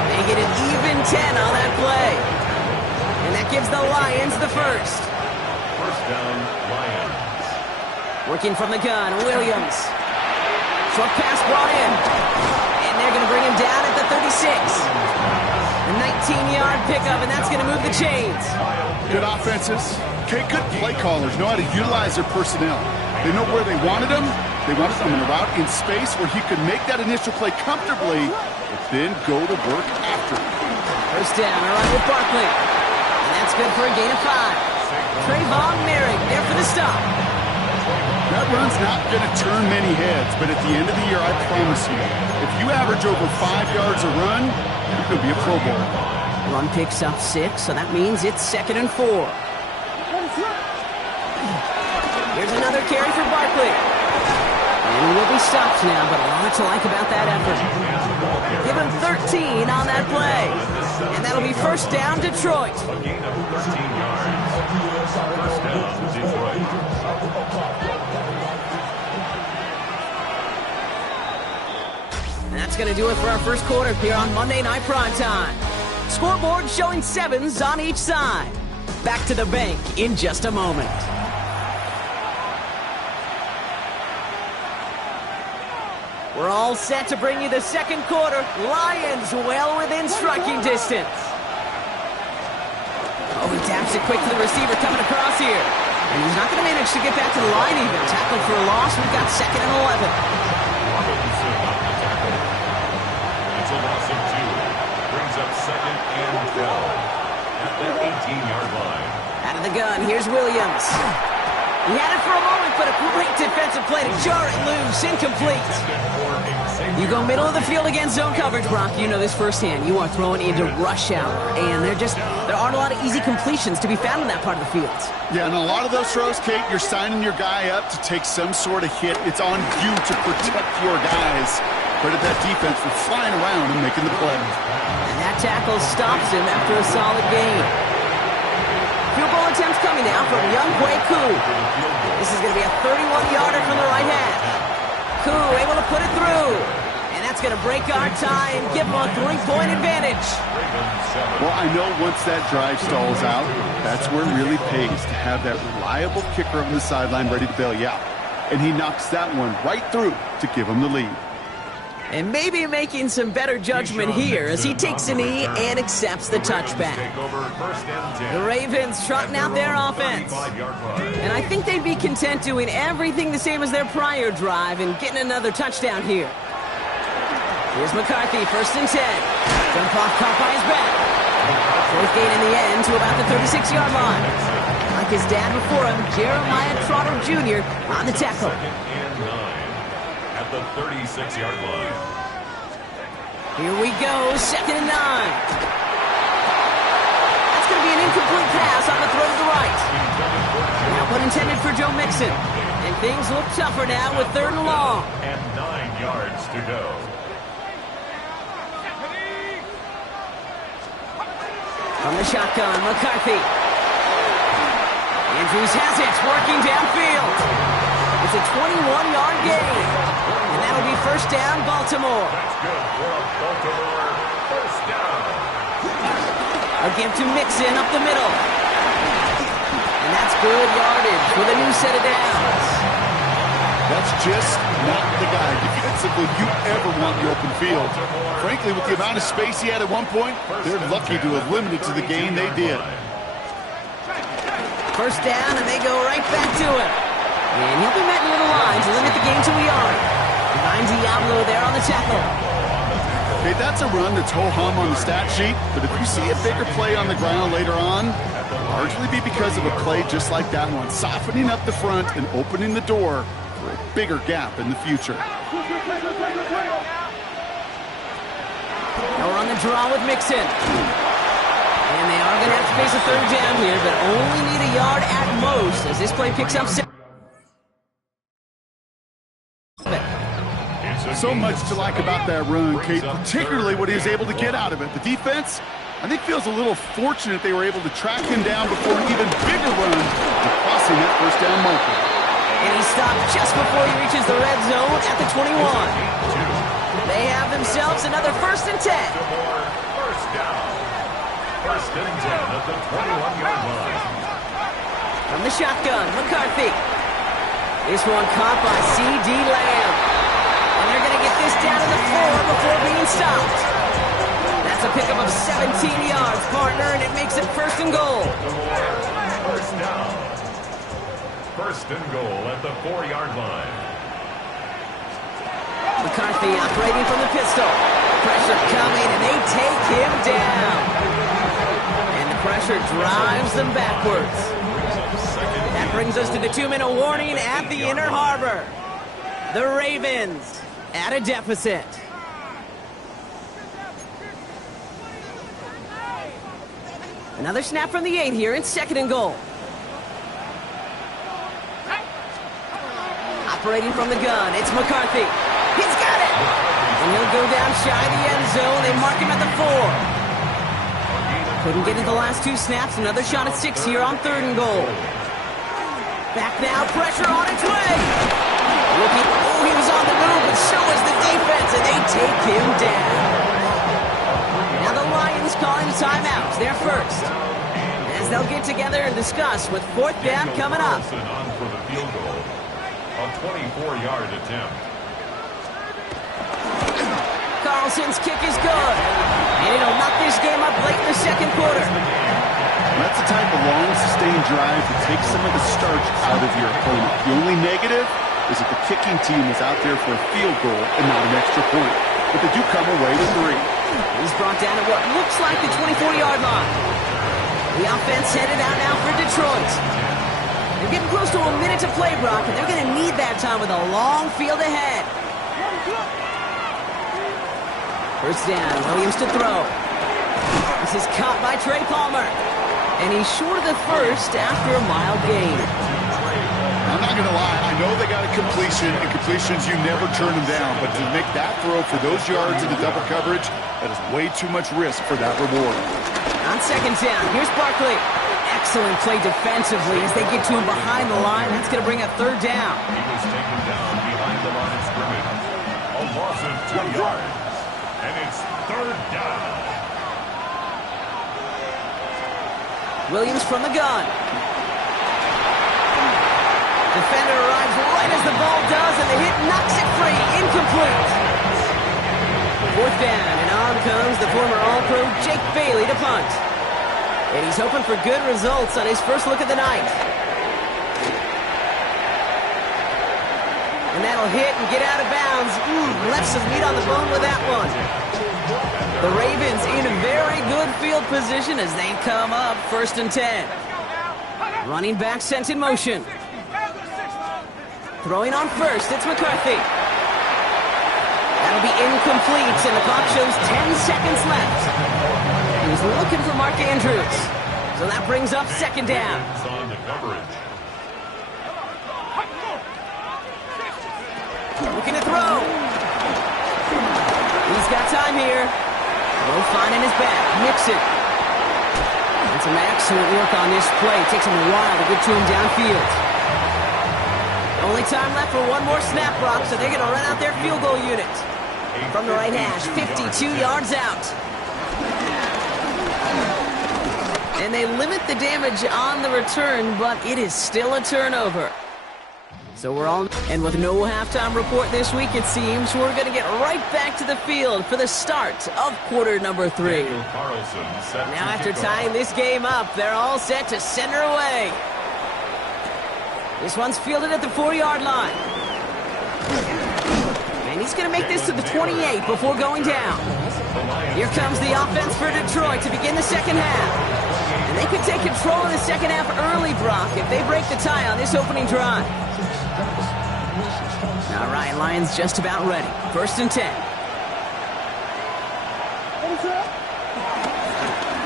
They get an even 10 on that play. And that gives the Lions the first. First down, Lions. Working from the gun, Williams. Short pass brought in. And they're going to bring him down at the 36. A 19-yard pickup, and that's going to move the chains. Good offenses. Okay, good play callers know how to utilize their personnel. They know where they wanted them. They wanted them in a route in space where he could make that initial play comfortably, but then go to work after. First down, all right, with Barkley. And that's good for a gain of 5. Trayvon Merrick there for the stop. That run's not going to turn many heads, but at the end of the year, I promise you, if you average over 5 yards a run, you're going to be a Pro Bowler. Run picks up 6, so that means it's 2nd and 4. Here's another carry for Barkley. And we'll be stopped now, but a lot to like about that effort. Give him 13 on that play. And that'll be first down, Detroit. A gain of 13 yards. First down, Detroit. And that's going to do it for our first quarter here on Monday Night Primetime. Scoreboard showing 7s on each side. Back to the bank in just a moment. We're all set to bring you the second quarter. Lions well within striking distance. Oh, he taps it quick to the receiver coming across here. And he's not going to manage to get back to the line even. Tackled for a loss. We've got 2nd and 11. Robinson on the tackle. It's a loss of 2. Brings up 2nd and 12 at the 18-yard line. Out of the gun, here's Williams. He had it for a moment, but a great defensive play to jar it loose. Incomplete. You go middle of the field against zone coverage, Brock. You know this firsthand. You are throwing into rush hour, and there aren't a lot of easy completions to be found in that part of the field. Yeah, and a lot of those throws, Kate, you're signing your guy up to take some sort of hit. It's on you to protect your guys. Credit that defense for flying around and making the play. And that tackle stops him after a solid gain. Field goal attempts coming now from Young Hwei Koo. This is going to be a 31-yarder from the right half. Koo able to put it through. And that's going to break our tie and give them a 3-point advantage. Well, I know once that drive stalls out, that's where it really pays to have that reliable kicker on the sideline ready to bail you out. And he knocks that one right through to give him the lead. And maybe making some better judgment here as he takes a knee and accepts the touchback. The Ravens trotting out their offense. And I think they'd be content doing everything the same as their prior drive and getting another touchdown here. Here's McCarthy, 1st and 10. Jump off caught by his back. 4th gain in the end to about the 36-yard line. Like his dad before him, Jeremiah Trotter Jr. on the tackle. The 36-yard line. Here we go, 2nd and 9. That's going to be an incomplete pass on the throw to the right. Now one intended for Joe Mixon. And things look tougher now with 3rd and long. And 9 yards to go. From the shotgun, McCarthy. Andrews has it, working downfield. It's a 21-yard gain. And that'll be first down, Baltimore. That's good for a Baltimore first down. A give to Mixon up the middle. And that's good yardage with a new set of downs. That's just not the guy defensively you ever want in the open field. Frankly, with the amount of space he had at one point, they're lucky to have limited to the gain they did. First down, and they go right back to it. And he'll be met near the line to limit the gain to a yard. Behind Diablo there on the tackle. Okay, that's a run that's ho-hum on the stat sheet, but if you see a bigger play on the ground later on, it'll largely be because of a play just like that one, softening up the front and opening the door for a bigger gap in the future. Now we're on the draw with Mixon. And they are going to have to face a third down here, but only need a yard at most as this play picks up 7. So much to like about that run, Kate, particularly what he was able to get out of it. The defense, I think, feels a little fortunate they were able to track him down before an even bigger run and crossing that first down marker. And he stopped just before he reaches the red zone at the 21. They have themselves another 1st and 10. First down. 1st and 10 at the 21-yard line. From the shotgun, McCarthy. This one caught by C.D. Lamb. And they're going to get this down to the floor before being stopped. That's a pickup of 17 yards, partner, and it makes it 1st and goal. First down. 1st and goal at the 4-yard line. McCarthy operating from the pistol. Pressure coming, and they take him down. And the pressure drives them backwards. That brings us to the 2-minute warning at the Inner Harbor. The Ravens at a deficit. Another snap from the 8 here. It's 2nd and goal. Operating from the gun, it's McCarthy. He's got it! And he'll go down shy of the end zone. They mark him at the 4. Couldn't get it the last 2 snaps. Another shot at 6 here on 3rd and goal. Back now, pressure on its way. Looking, oh, he was on the move, but so was the defense, and they take him down. Now the Lions calling the timeouts. They're first. As they'll get together and discuss with 4th down coming up. On for the field goal. A 24-yard attempt. Carlson's kick is good. And it'll knock this game up late in the 2nd quarter. That's the type of long, sustained drive that takes some of the starch out of your opponent. The only negative is that the kicking team is out there for a field goal and not an extra point. But they do come away with 3. He's brought down at what looks like the 24-yard line. The offense headed out now for Detroit. They're getting close to a minute to play, Brock, and they're going to need that time with a long field ahead. First down, Williams to throw. This is caught by Trey Palmer. And he's short of the 1st after a mild gain. I'm not going to lie. I know they got a completion, and completions, you never turn them down. But to make that throw for those yards into double coverage, that is way too much risk for that reward. On 2nd down, here's Barkley. Excellent play defensively as they get to him behind the line. That's going to bring up 3rd down. He was taken down behind the line of scrimmage. A loss of 2 yards. And it's 3rd down. Williams from the gun. Defender arrives right as the ball does, and the hit knocks it free. Incomplete. 4th down, and on comes the former All-Pro Jake Bailey to punt. And he's hoping for good results on his first look of the night. And that'll hit and get out of bounds. Left some meat on the bone with that one. The Ravens in a very good field position as they come up 1st and 10. Running back sent in motion. Throwing on 1st, it's McCarthy. That'll be incomplete, and the clock shows 10 seconds left. He was looking for Mark Andrews. So that brings up 2nd down. On the coverage. Looking to throw. He's got time here. Low fine in his back. Mixon. And some excellent work on this play. Takes him a while to get to him downfield. Only time left for one more snap, Brock, so they're going to run out their field goal unit. From the right hash, 52 yards out. And they limit the damage on the return, but it is still a turnover. So we're all... And with no halftime report this week, it seems, we're going to get right back to the field for the start of quarter number 3. Now after tying this game up, they're all set to center away. This one's fielded at the 4-yard line. And he's going to make this to the 28 before going down. Here comes the offense for Detroit to begin the second half. And they could take control of the second half early, Brock, if they break the tie on this opening drive. All right, Lions just about ready. 1st and 10.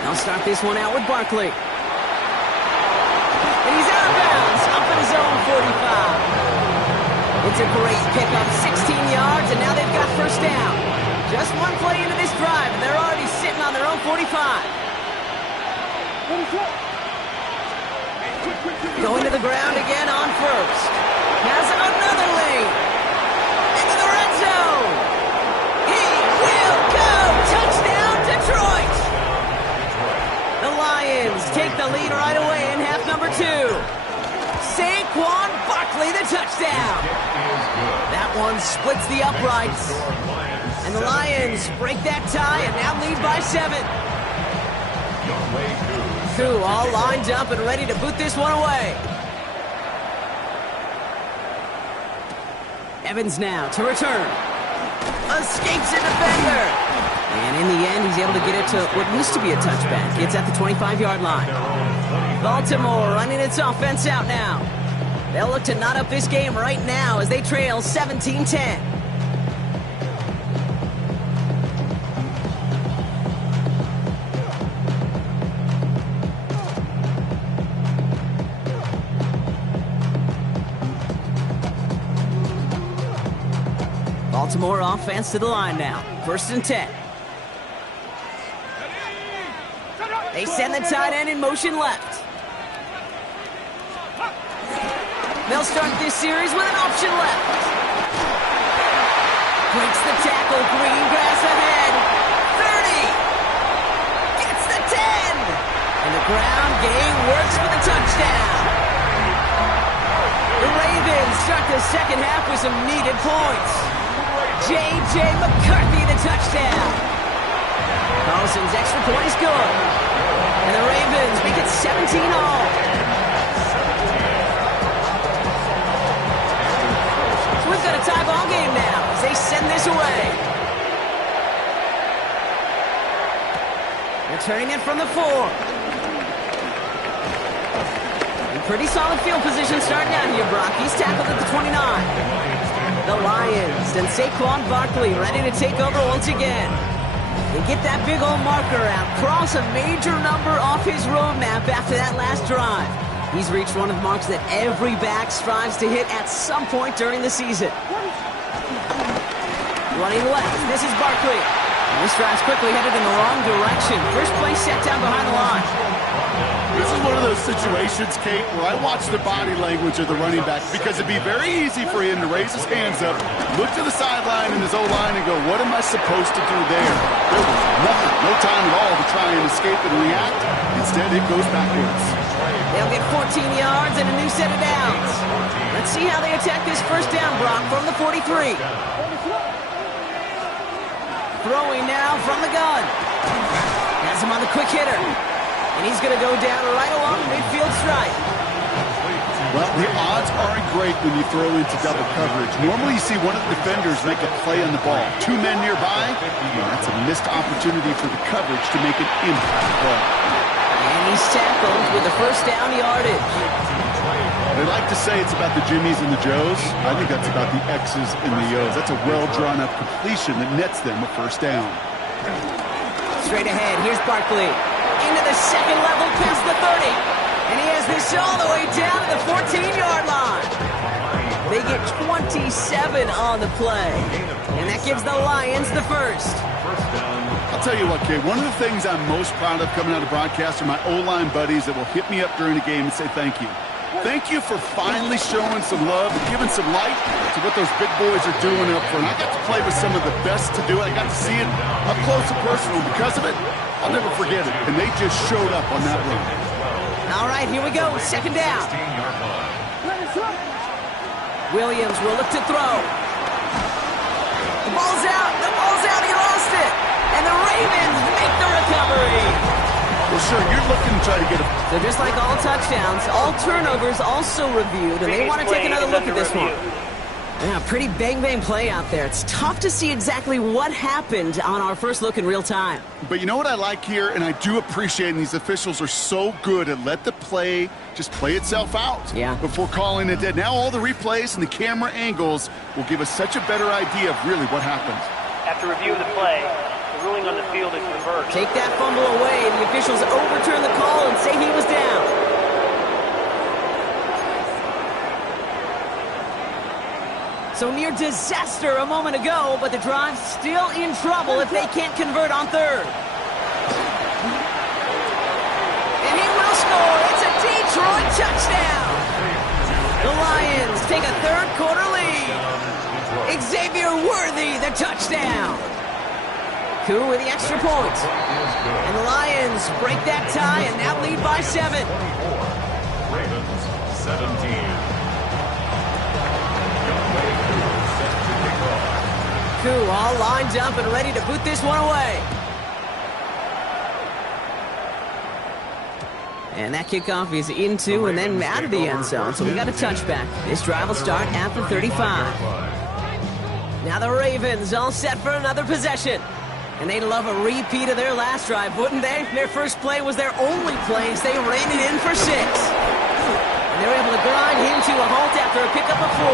They'll start this one out with Barkley. And he's out of bounds, up at his own 45. It's a great pickup, 16 yards, and now they've got first down. Just one play into this drive, and they're already sitting on their own 45. Going to the ground again on first. Has another lane. Into the red zone. He will go. Touchdown, Detroit. The Lions take the lead right away in half number 2. Saquon Barkley, the touchdown. That one splits the uprights. And the Lions break that tie and now lead by 7. Koo all lined up and ready to boot this one away. Evans now to return. Escapes a defender. And in the end, he's able to get it to what used to be a touchback. It's at the 25-yard line. Baltimore running its offense out now. They'll look to knot up this game right now as they trail 17-10. Baltimore offense to the line now. 1st and 10. They send the tight end in motion left. They'll start this series with an option left. Breaks the tackle, green grass ahead. 30. Gets the 10. And the ground game works for the touchdown. The Ravens start the second half with some needed points. J.J. McCarthy, the touchdown. Carlson's extra point is good. And the Ravens make it 17-all. So we've got a tie ball game now as they send this away. Returning it from the 4. In pretty solid field position starting out here, Brock. He's tackled at the 29. The Lions and Saquon Barkley ready to take over once again. They get that big old marker out, cross a major number off his roadmap after that last drive. He's reached one of the marks that every back strives to hit at some point during the season. Running left, this is Barkley. And this drive's quickly headed in the wrong direction. First play set down behind the line. This is one of those situations, Kate, where I watch the body language of the running back because it'd be very easy for him to raise his hands up, look to the sideline and his O-line and go, what am I supposed to do there? There was nothing, no time at all to try and escape and react. Instead, it goes backwards. They'll get 14 yards and a new set of downs. Let's see how they attack this first down, Brock, from the 43. Throwing now from the gun. Has him on the quick hitter. And he's going to go down right along the midfield stripe. Well, the odds aren't great when you throw into double coverage. Normally you see one of the defenders make a play on the ball. 2 men nearby, that's a missed opportunity for the coverage to make an impact play. And he's tackled with the first down yardage. They like to say it's about the Jimmies and the Joes. I think that's about the X's and the O's. That's a well-drawn-up completion that nets them a first down. Straight ahead, here's Barkley. Into the second level, past the 30. And he has this all the way down to the 14-yard line. They get 27 on the play. And that gives the Lions the first. I'll tell you what, Kate, one of the things I'm most proud of coming out of broadcast are my O-line buddies that will hit me up during the game and say thank you. Thank you for finally showing some love and giving some light to what those big boys are doing up front. I got to play with some of the best to do it. I got to see it up close and personal. Because of it, I'll never forget it. And they just showed up on that run. All right, here we go. Second down. Williams will look to throw. The ball's out. The ball's out. He lost it. And the Ravens make the recovery. Well, sure, you're looking to try to get a... So just like all touchdowns, all turnovers also reviewed, and they want to take another look at this one. Yeah, pretty bang-bang play out there. It's tough to see exactly what happened on our first look in real time. But you know what I like here, and I do appreciate, and these officials are so good at let the play just play itself out before calling it dead. Now all the replays and the camera angles will give us such a better idea of really what happened. After review of the play, the ruling on the field is reversed. Take that fumble away, and the officials overturn the call and say he was down. So near disaster a moment ago, but the drive's still in trouble if they can't convert on third. And he will score. It's a Detroit touchdown. The Lions take a third-quarter lead. Xavier Worthy, the touchdown. Koo with the extra point. And the Lions break that tie and now lead by 7. Ravens 17. Koo all lined up and ready to boot this one away. And that kickoff is into and then out of the end zone, so we got a touchback. This drive will start at the 35. Now the Ravens all set for another possession. And they'd love a repeat of their last drive, wouldn't they? Their first play was their only play as they ran it in for 6. And they were able to grind him to a halt after a pickup of 4.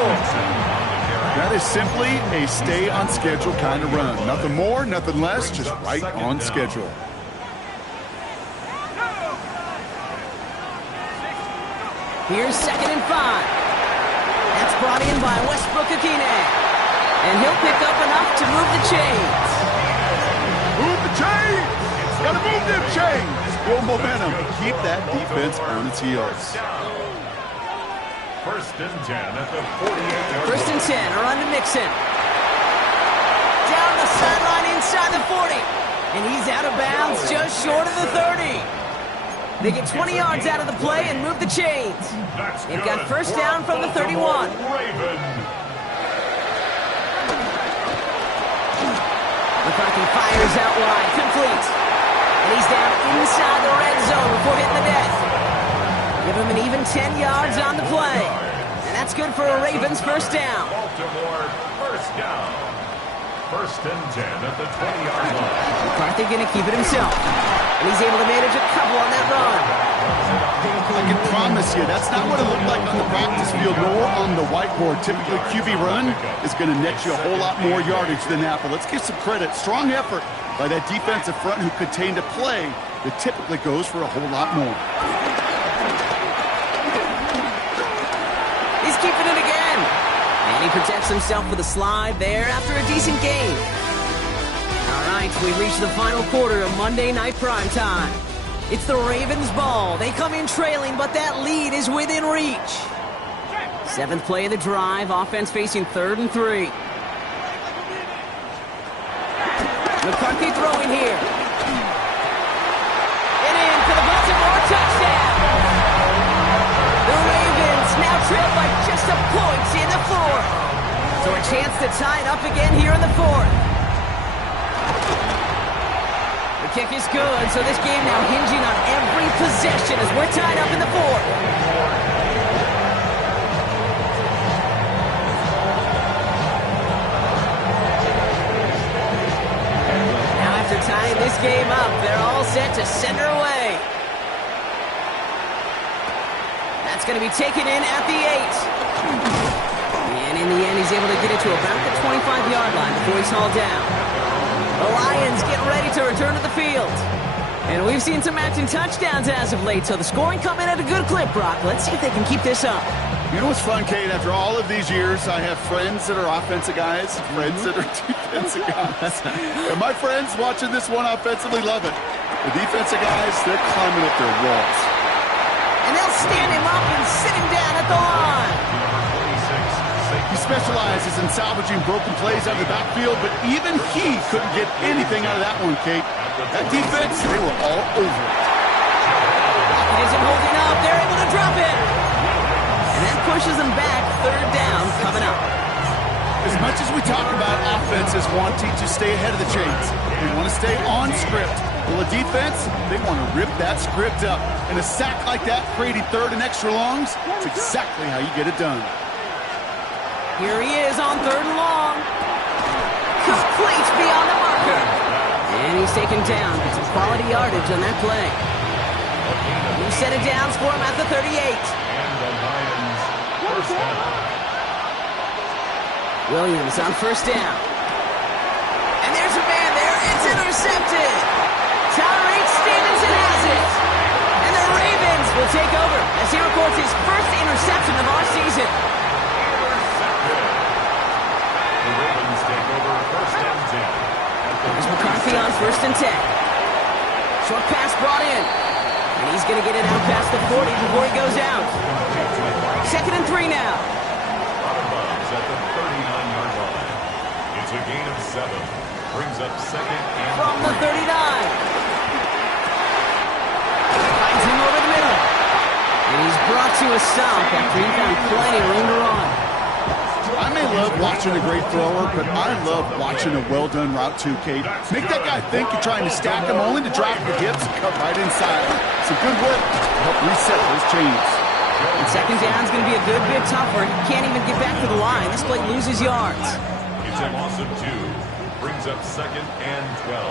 That is simply a stay-on-schedule kind of run. Nothing more, nothing less, just right on schedule. Here's 2nd and 5. That's brought in by Westbrook-Akine. And he'll pick up enough to move the chains. Move the chains! Gotta move them chains! Build momentum. Keep that defense on its heels. First and 10 at the 48-yard line. First and 10, a run to Mixon. Down the sideline inside the 40. And he's out of bounds just short of the 30. They get 20 yards out of the play and move the chains. They've got first down from the 31. McCarthy fires out wide, complete. And he's down inside the red zone before hitting the net. Give him an even 10 yards on the play. And that's good for a Ravens first down. Baltimore first down. First and 10 at the 20-yard line. McCarthy going to keep it himself. And he's able to manage a couple on that run. I can promise you, that's not what it looked like on the practice field nor on the whiteboard. Typically, QB run is going to net you a whole lot more yardage than that. But let's give some credit. Strong effort by that defensive front who contained a play that typically goes for a whole lot more. He's keeping it again. And he protects himself with a slide there after a decent game. All right, we've reached the final quarter of Monday Night Primetime. It's the Ravens' ball. They come in trailing, but that lead is within reach. 7th play of the drive, offense facing 3rd and 3. McCarthy throwing here. And in for the Baltimore touchdown. The Ravens now trail by just a point in the 4th. So a chance to tie it up again here in the 4th. The kick is good, so this game now hinging on every possession as we're tied up in the 4th. Now after tying this game up, they're all set to send her away. That's going to be taken in at the 8. And in the end, he's able to get it to about the 25-yard line before he's hauled down. The Lions get ready to return to the field. And we've seen some matching touchdowns as of late, so the scoring coming at a good clip, Brock. Let's see if they can keep this up. You know what's fun, Kate? After all of these years, I have friends that are offensive guys, friends that are defensive guys. And my friends watching this one offensively love it. The defensive guys, they're climbing up their walls. And they'll stand him up and sit him down at the line. He specializes in salvaging broken plays out of the backfield, but even he couldn't get anything out of that one, Kate. That defense, they were all over it. It isn't holding up. They're able to drop it. And that pushes them back. Third down coming up. As much as we talk about offenses wanting to stay ahead of the chains, they want to stay on script. Well, the defense, they want to rip that script up. And a sack like that, creating third and extra longs, it's exactly how you get it done. Here he is on third and long. Complete beyond the marker. And he's taken down. Get some quality yardage on that play. New set of downs for him at the 38. And the Lions first down. Williams on first down. And there's a man there. It's intercepted. Tyree Stevenson has it. And the Ravens will take over as he records his first interception of our season. The Ravens take over first and 10. There's McCarthy on first and 10. Short pass brought in. And he's going to get it out past the 40 before he goes out. Second and 3 now. Out of bounds at the 39-yard line. It's a gain of 7. Brings up second and From the 39. Finds him over the middle. And he's brought to a stop after he found plenty of room to run. I may love watching a great thrower, but I love watching a well-done route too, Kate. Make that guy think you're trying to stack him, only to drop the hips and cut right inside. Some good work to help reset those chains. And second down's going to be a good bit tougher. He can't even get back to the line. This play loses yards. it's a loss of 2. Brings up second and 12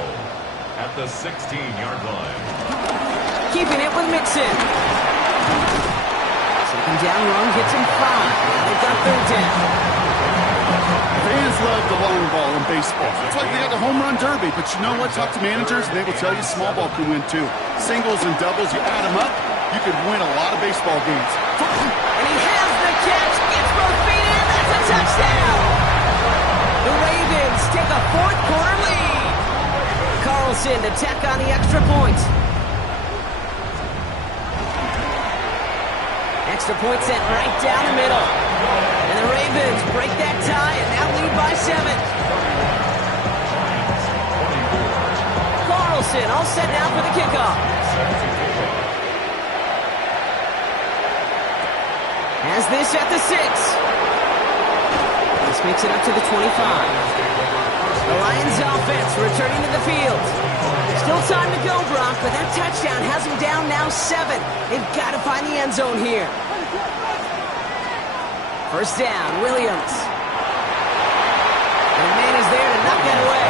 at the 16-yard line. Keeping it with Mixon. Second down run gets him 5. They've got third down. Fans love the long ball in baseball. It's like they got the home run derby, but you know what? Talk to managers, and they will tell you small ball can win too. Singles and doubles, you add them up, you could win a lot of baseball games. And he has the catch, gets both feet in, that's a touchdown! The Ravens take a fourth quarter lead. Carlson to tack on the extra point. Extra point sent right down the middle. And the Ravens break that tie and now lead by 7. Carlson all set now for the kickoff. Has this at the 6. This makes it up to the 25. The Lions offense returning to the field. Still time to go, Brock, but that touchdown has them down now 7. They've got to find the end zone here. First down, Williams. And the man is there to knock that away.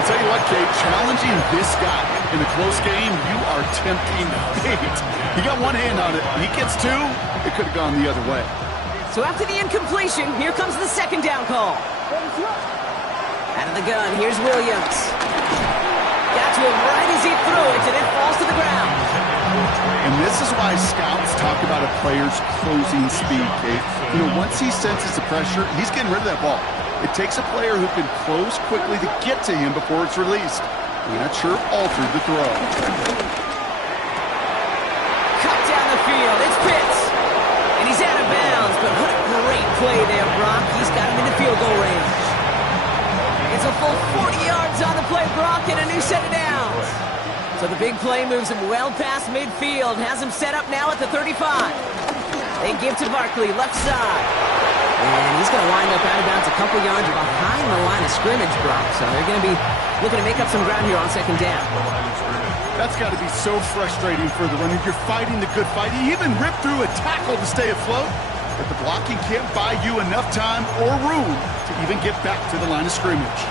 I'll tell you what, Kate, challenging this guy in a close game, you are tempting fate. He got one hand on it. He gets 2, it could have gone the other way. So after the incompletion, here comes the second down call. Out of the gun, here's Williams. Got to him right as he threw it, and it falls to the ground. And this is why scouts talk about a player's closing speed, Kate. You know, once he senses the pressure, he's getting rid of that ball. It takes a player who can close quickly to get to him before it's released. And that sure altered the throw. Cut down the field, it's Pitts. And he's out of bounds, but what a great play there, Brock. He's got him in the field goal range. It's a full 40 yards on the play, Brock, and a new set of downs. So the big play moves him well past midfield, has him set up now at the 35. They give to Barkley, left side. And he's going to wind up out of bounds a couple yards behind the line of scrimmage, Brock. So they're going to be looking to make up some ground here on second down. That's got to be so frustrating for the runner. You're fighting the good fight. You even rip through a tackle to stay afloat, but the blocking can't buy you enough time or room to even get back to the line of scrimmage.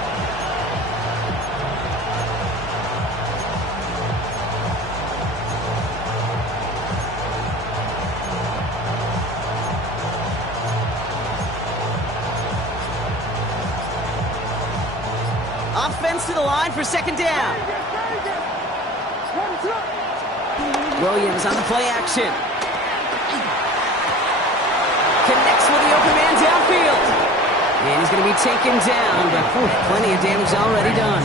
Offense to the line for second down. Williams on the play action. Connects with the open man downfield. And he's going to be taken down, but plenty of damage already done.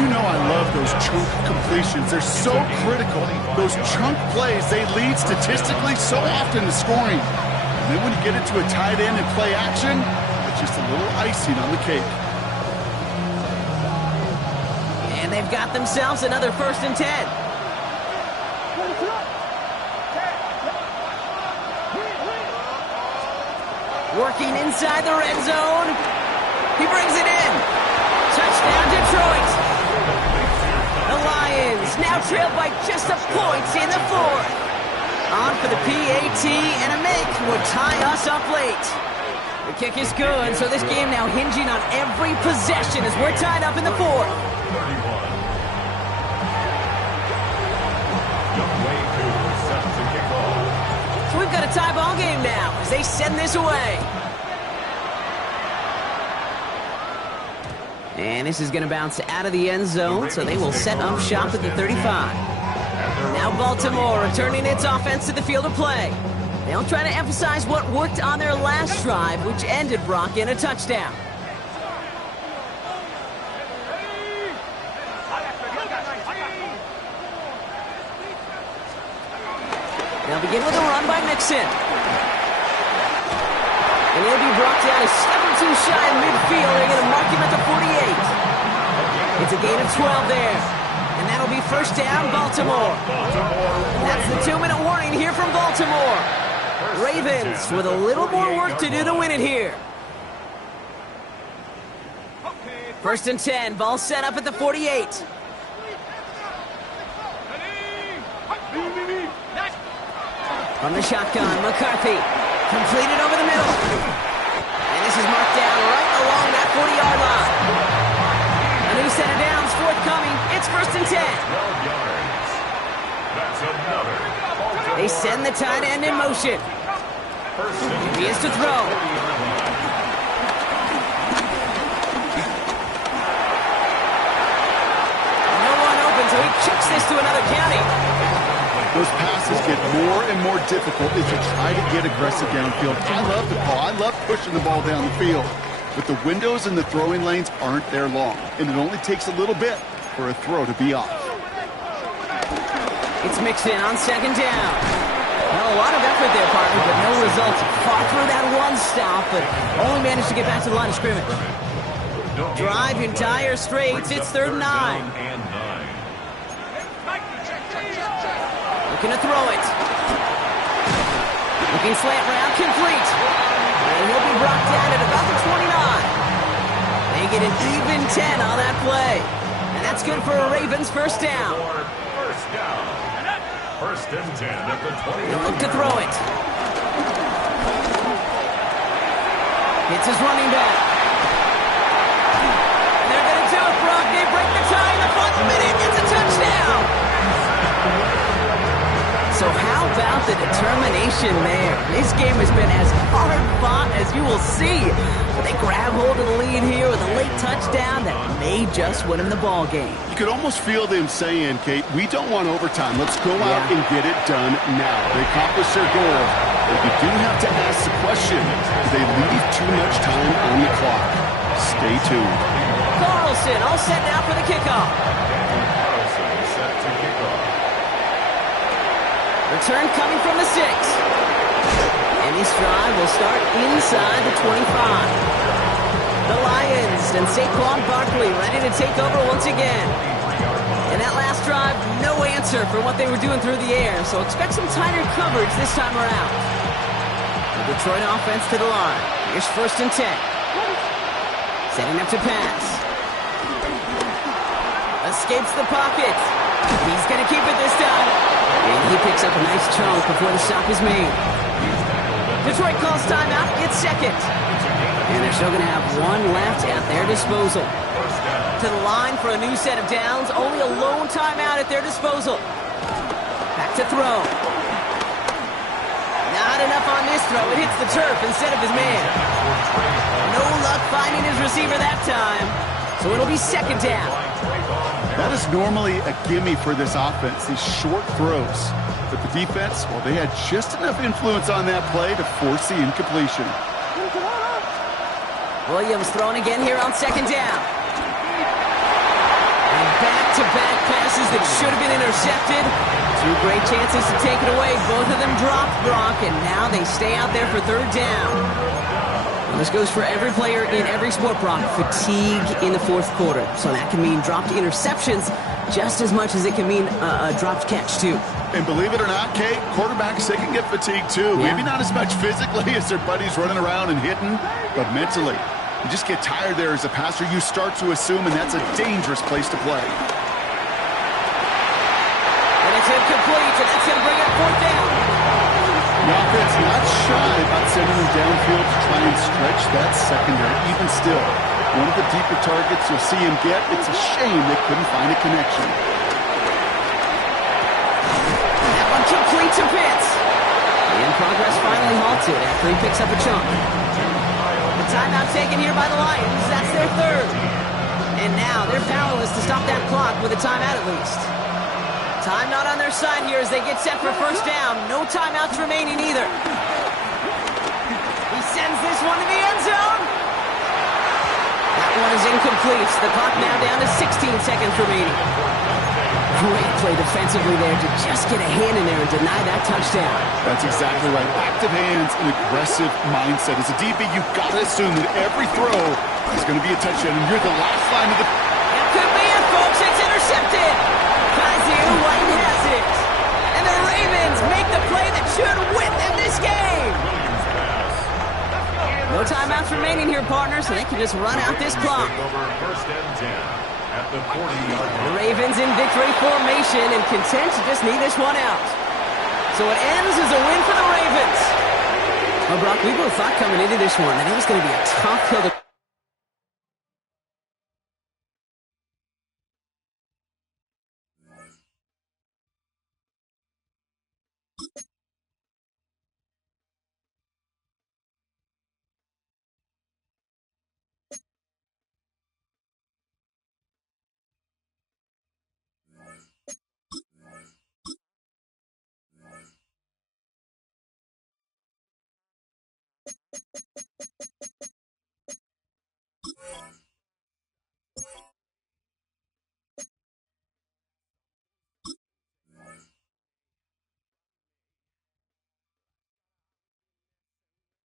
You know I love those chunk completions. They're so critical. Those chunk plays, they lead statistically so often to scoring. And then when you get into a tight end and play action, it's just a little icing on the cake. And they've got themselves another 1st and 10. Working inside the red zone. He brings it in. Touchdown, Detroit. The Lions now trail by just a point in the 4th. On for the PAT, and a make would tie us up late. The kick is good, so this game now hinging on every possession as we're tied up in the 4th. 31. Youngway Cooper set to kick off. So we've got a tie ball game now as they send this away. And this is going to bounce out of the end zone, so they will set up shop at the 35. Now Baltimore returning its offense to the field of play. They'll try to emphasize what worked on their last drive, which ended Brock in a touchdown. They'll begin with a run by Mixon. And he'll be brought down a step or two shy of midfield. They're going to mark him at the 48. It's a gain of 12 there. And that'll be 1st down, Baltimore. That's the 2-minute warning here from Baltimore. Ravens with a little more work to do to win it here. 1st and 10, ball set up at the 48. From the shotgun, McCarthy. Completed over the middle. And this is marked down right along that 40-yard line. A new set of downs forthcoming. It's 1st and 10. 12 yards. That's another. They send the tight end in motion. He is to throw. No one open, so he chucks this to another county. Those passes get more and more difficult as you try to get aggressive downfield. I love the ball. I love pushing the ball down the field. But the windows in the throwing lanes aren't there long, and it only takes a little bit for a throw to be off. It's Mixon on 2nd down. Well, a lot of effort there, partner, but no results. Fought through that one stop, but only managed to get back to the line of scrimmage. Drive in dire straits. It's 3rd and 9. Looking to throw it. Looking slant round, complete. And he'll be brought down at about the 29. They get an even 10 on that play. And that's good for a Ravens 1st down. 1st and 10 at the 20. He'll look to throw it. Hits his running back. And they're going to do it, Brock. They break the tie in the 4th minute. It's a touchdown. So how about the determination there? This game has been as hard fought as you will see. But they grab hold of the lead here with a late touchdown that may just win them the ball game. You could almost feel them saying, Kate, we don't want overtime. Let's go out and get it done now. They accomplished their goal. But you do have to ask the question, do they leave too much time on the clock? Stay tuned. Carlson all set now for the kickoff. Return coming from the 6. And this drive will start inside the 25. The Lions and Saquon Barkley ready to take over once again. And that last drive, no answer for what they were doing through the air, so expect some tighter coverage this time around. The Detroit offense to the line. Here's 1st and 10. Setting up to pass. Escapes the pocket. He's going to keep it this time. And he picks up a nice chunk before the stop is made. Detroit calls timeout. It's 2nd. And they're still going to have one left at their disposal. To the line for a new set of downs. Only a lone timeout at their disposal. Back to throw. Not enough on this throw. It hits the turf instead of his man. No luck finding his receiver that time. So it'll be 2nd down. That is normally a gimme for this offense, these short throws. But the defense, well, they had just enough influence on that play to force the incompletion. Williams throwing again here on 2nd down. And back back-to-back passes that should have been intercepted. Two great chances to take it away. Both of them dropped, Brock, and now they stay out there for third down. Well, this goes for every player in every sport, Brock. Fatigue in the fourth quarter. So that can mean dropped interceptions just as much as it can mean a dropped catch, too. And believe it or not, Kate, quarterbacks, they can get fatigued, too. Yeah. Maybe not as much physically as their buddies running around and hitting, but mentally. You just get tired there as a passer. You start to assume, and that's a dangerous place to play. And it's incomplete, and that's going to bring up fourth down. The offense not shy about sending them downfield to try and stretch that secondary. Even still, one of the deeper targets you'll see him get, it's a shame they couldn't find a connection. That one complete to Pitts. And progress finally halted after he picks up a chunk. The timeout taken here by the Lions. That's their third. And now they're powerless to stop that clock with a timeout at least. Time not on their side here as they get set for first down. No timeouts remaining either. He sends this one to the end zone. That one is incomplete. The clock now down to 16 seconds remaining. Great play defensively there to just get a hand in there and deny that touchdown. That's exactly right. Active hands and aggressive mindset. As a DB, you've got to assume that every throw is going to be a touchdown. And you're the last line of the... It could be it, folks. It's intercepted. Kaiser White has it. And the Ravens make the play that should win them this game. No timeouts remaining here, partners, so they can just run out this clock. First and 10 at the 40-yard line. The Ravens in victory formation and content to just need this one out. So it ends as a win for the Ravens. Well, Brock, we both thought coming into this one that it was going to be a tough hill to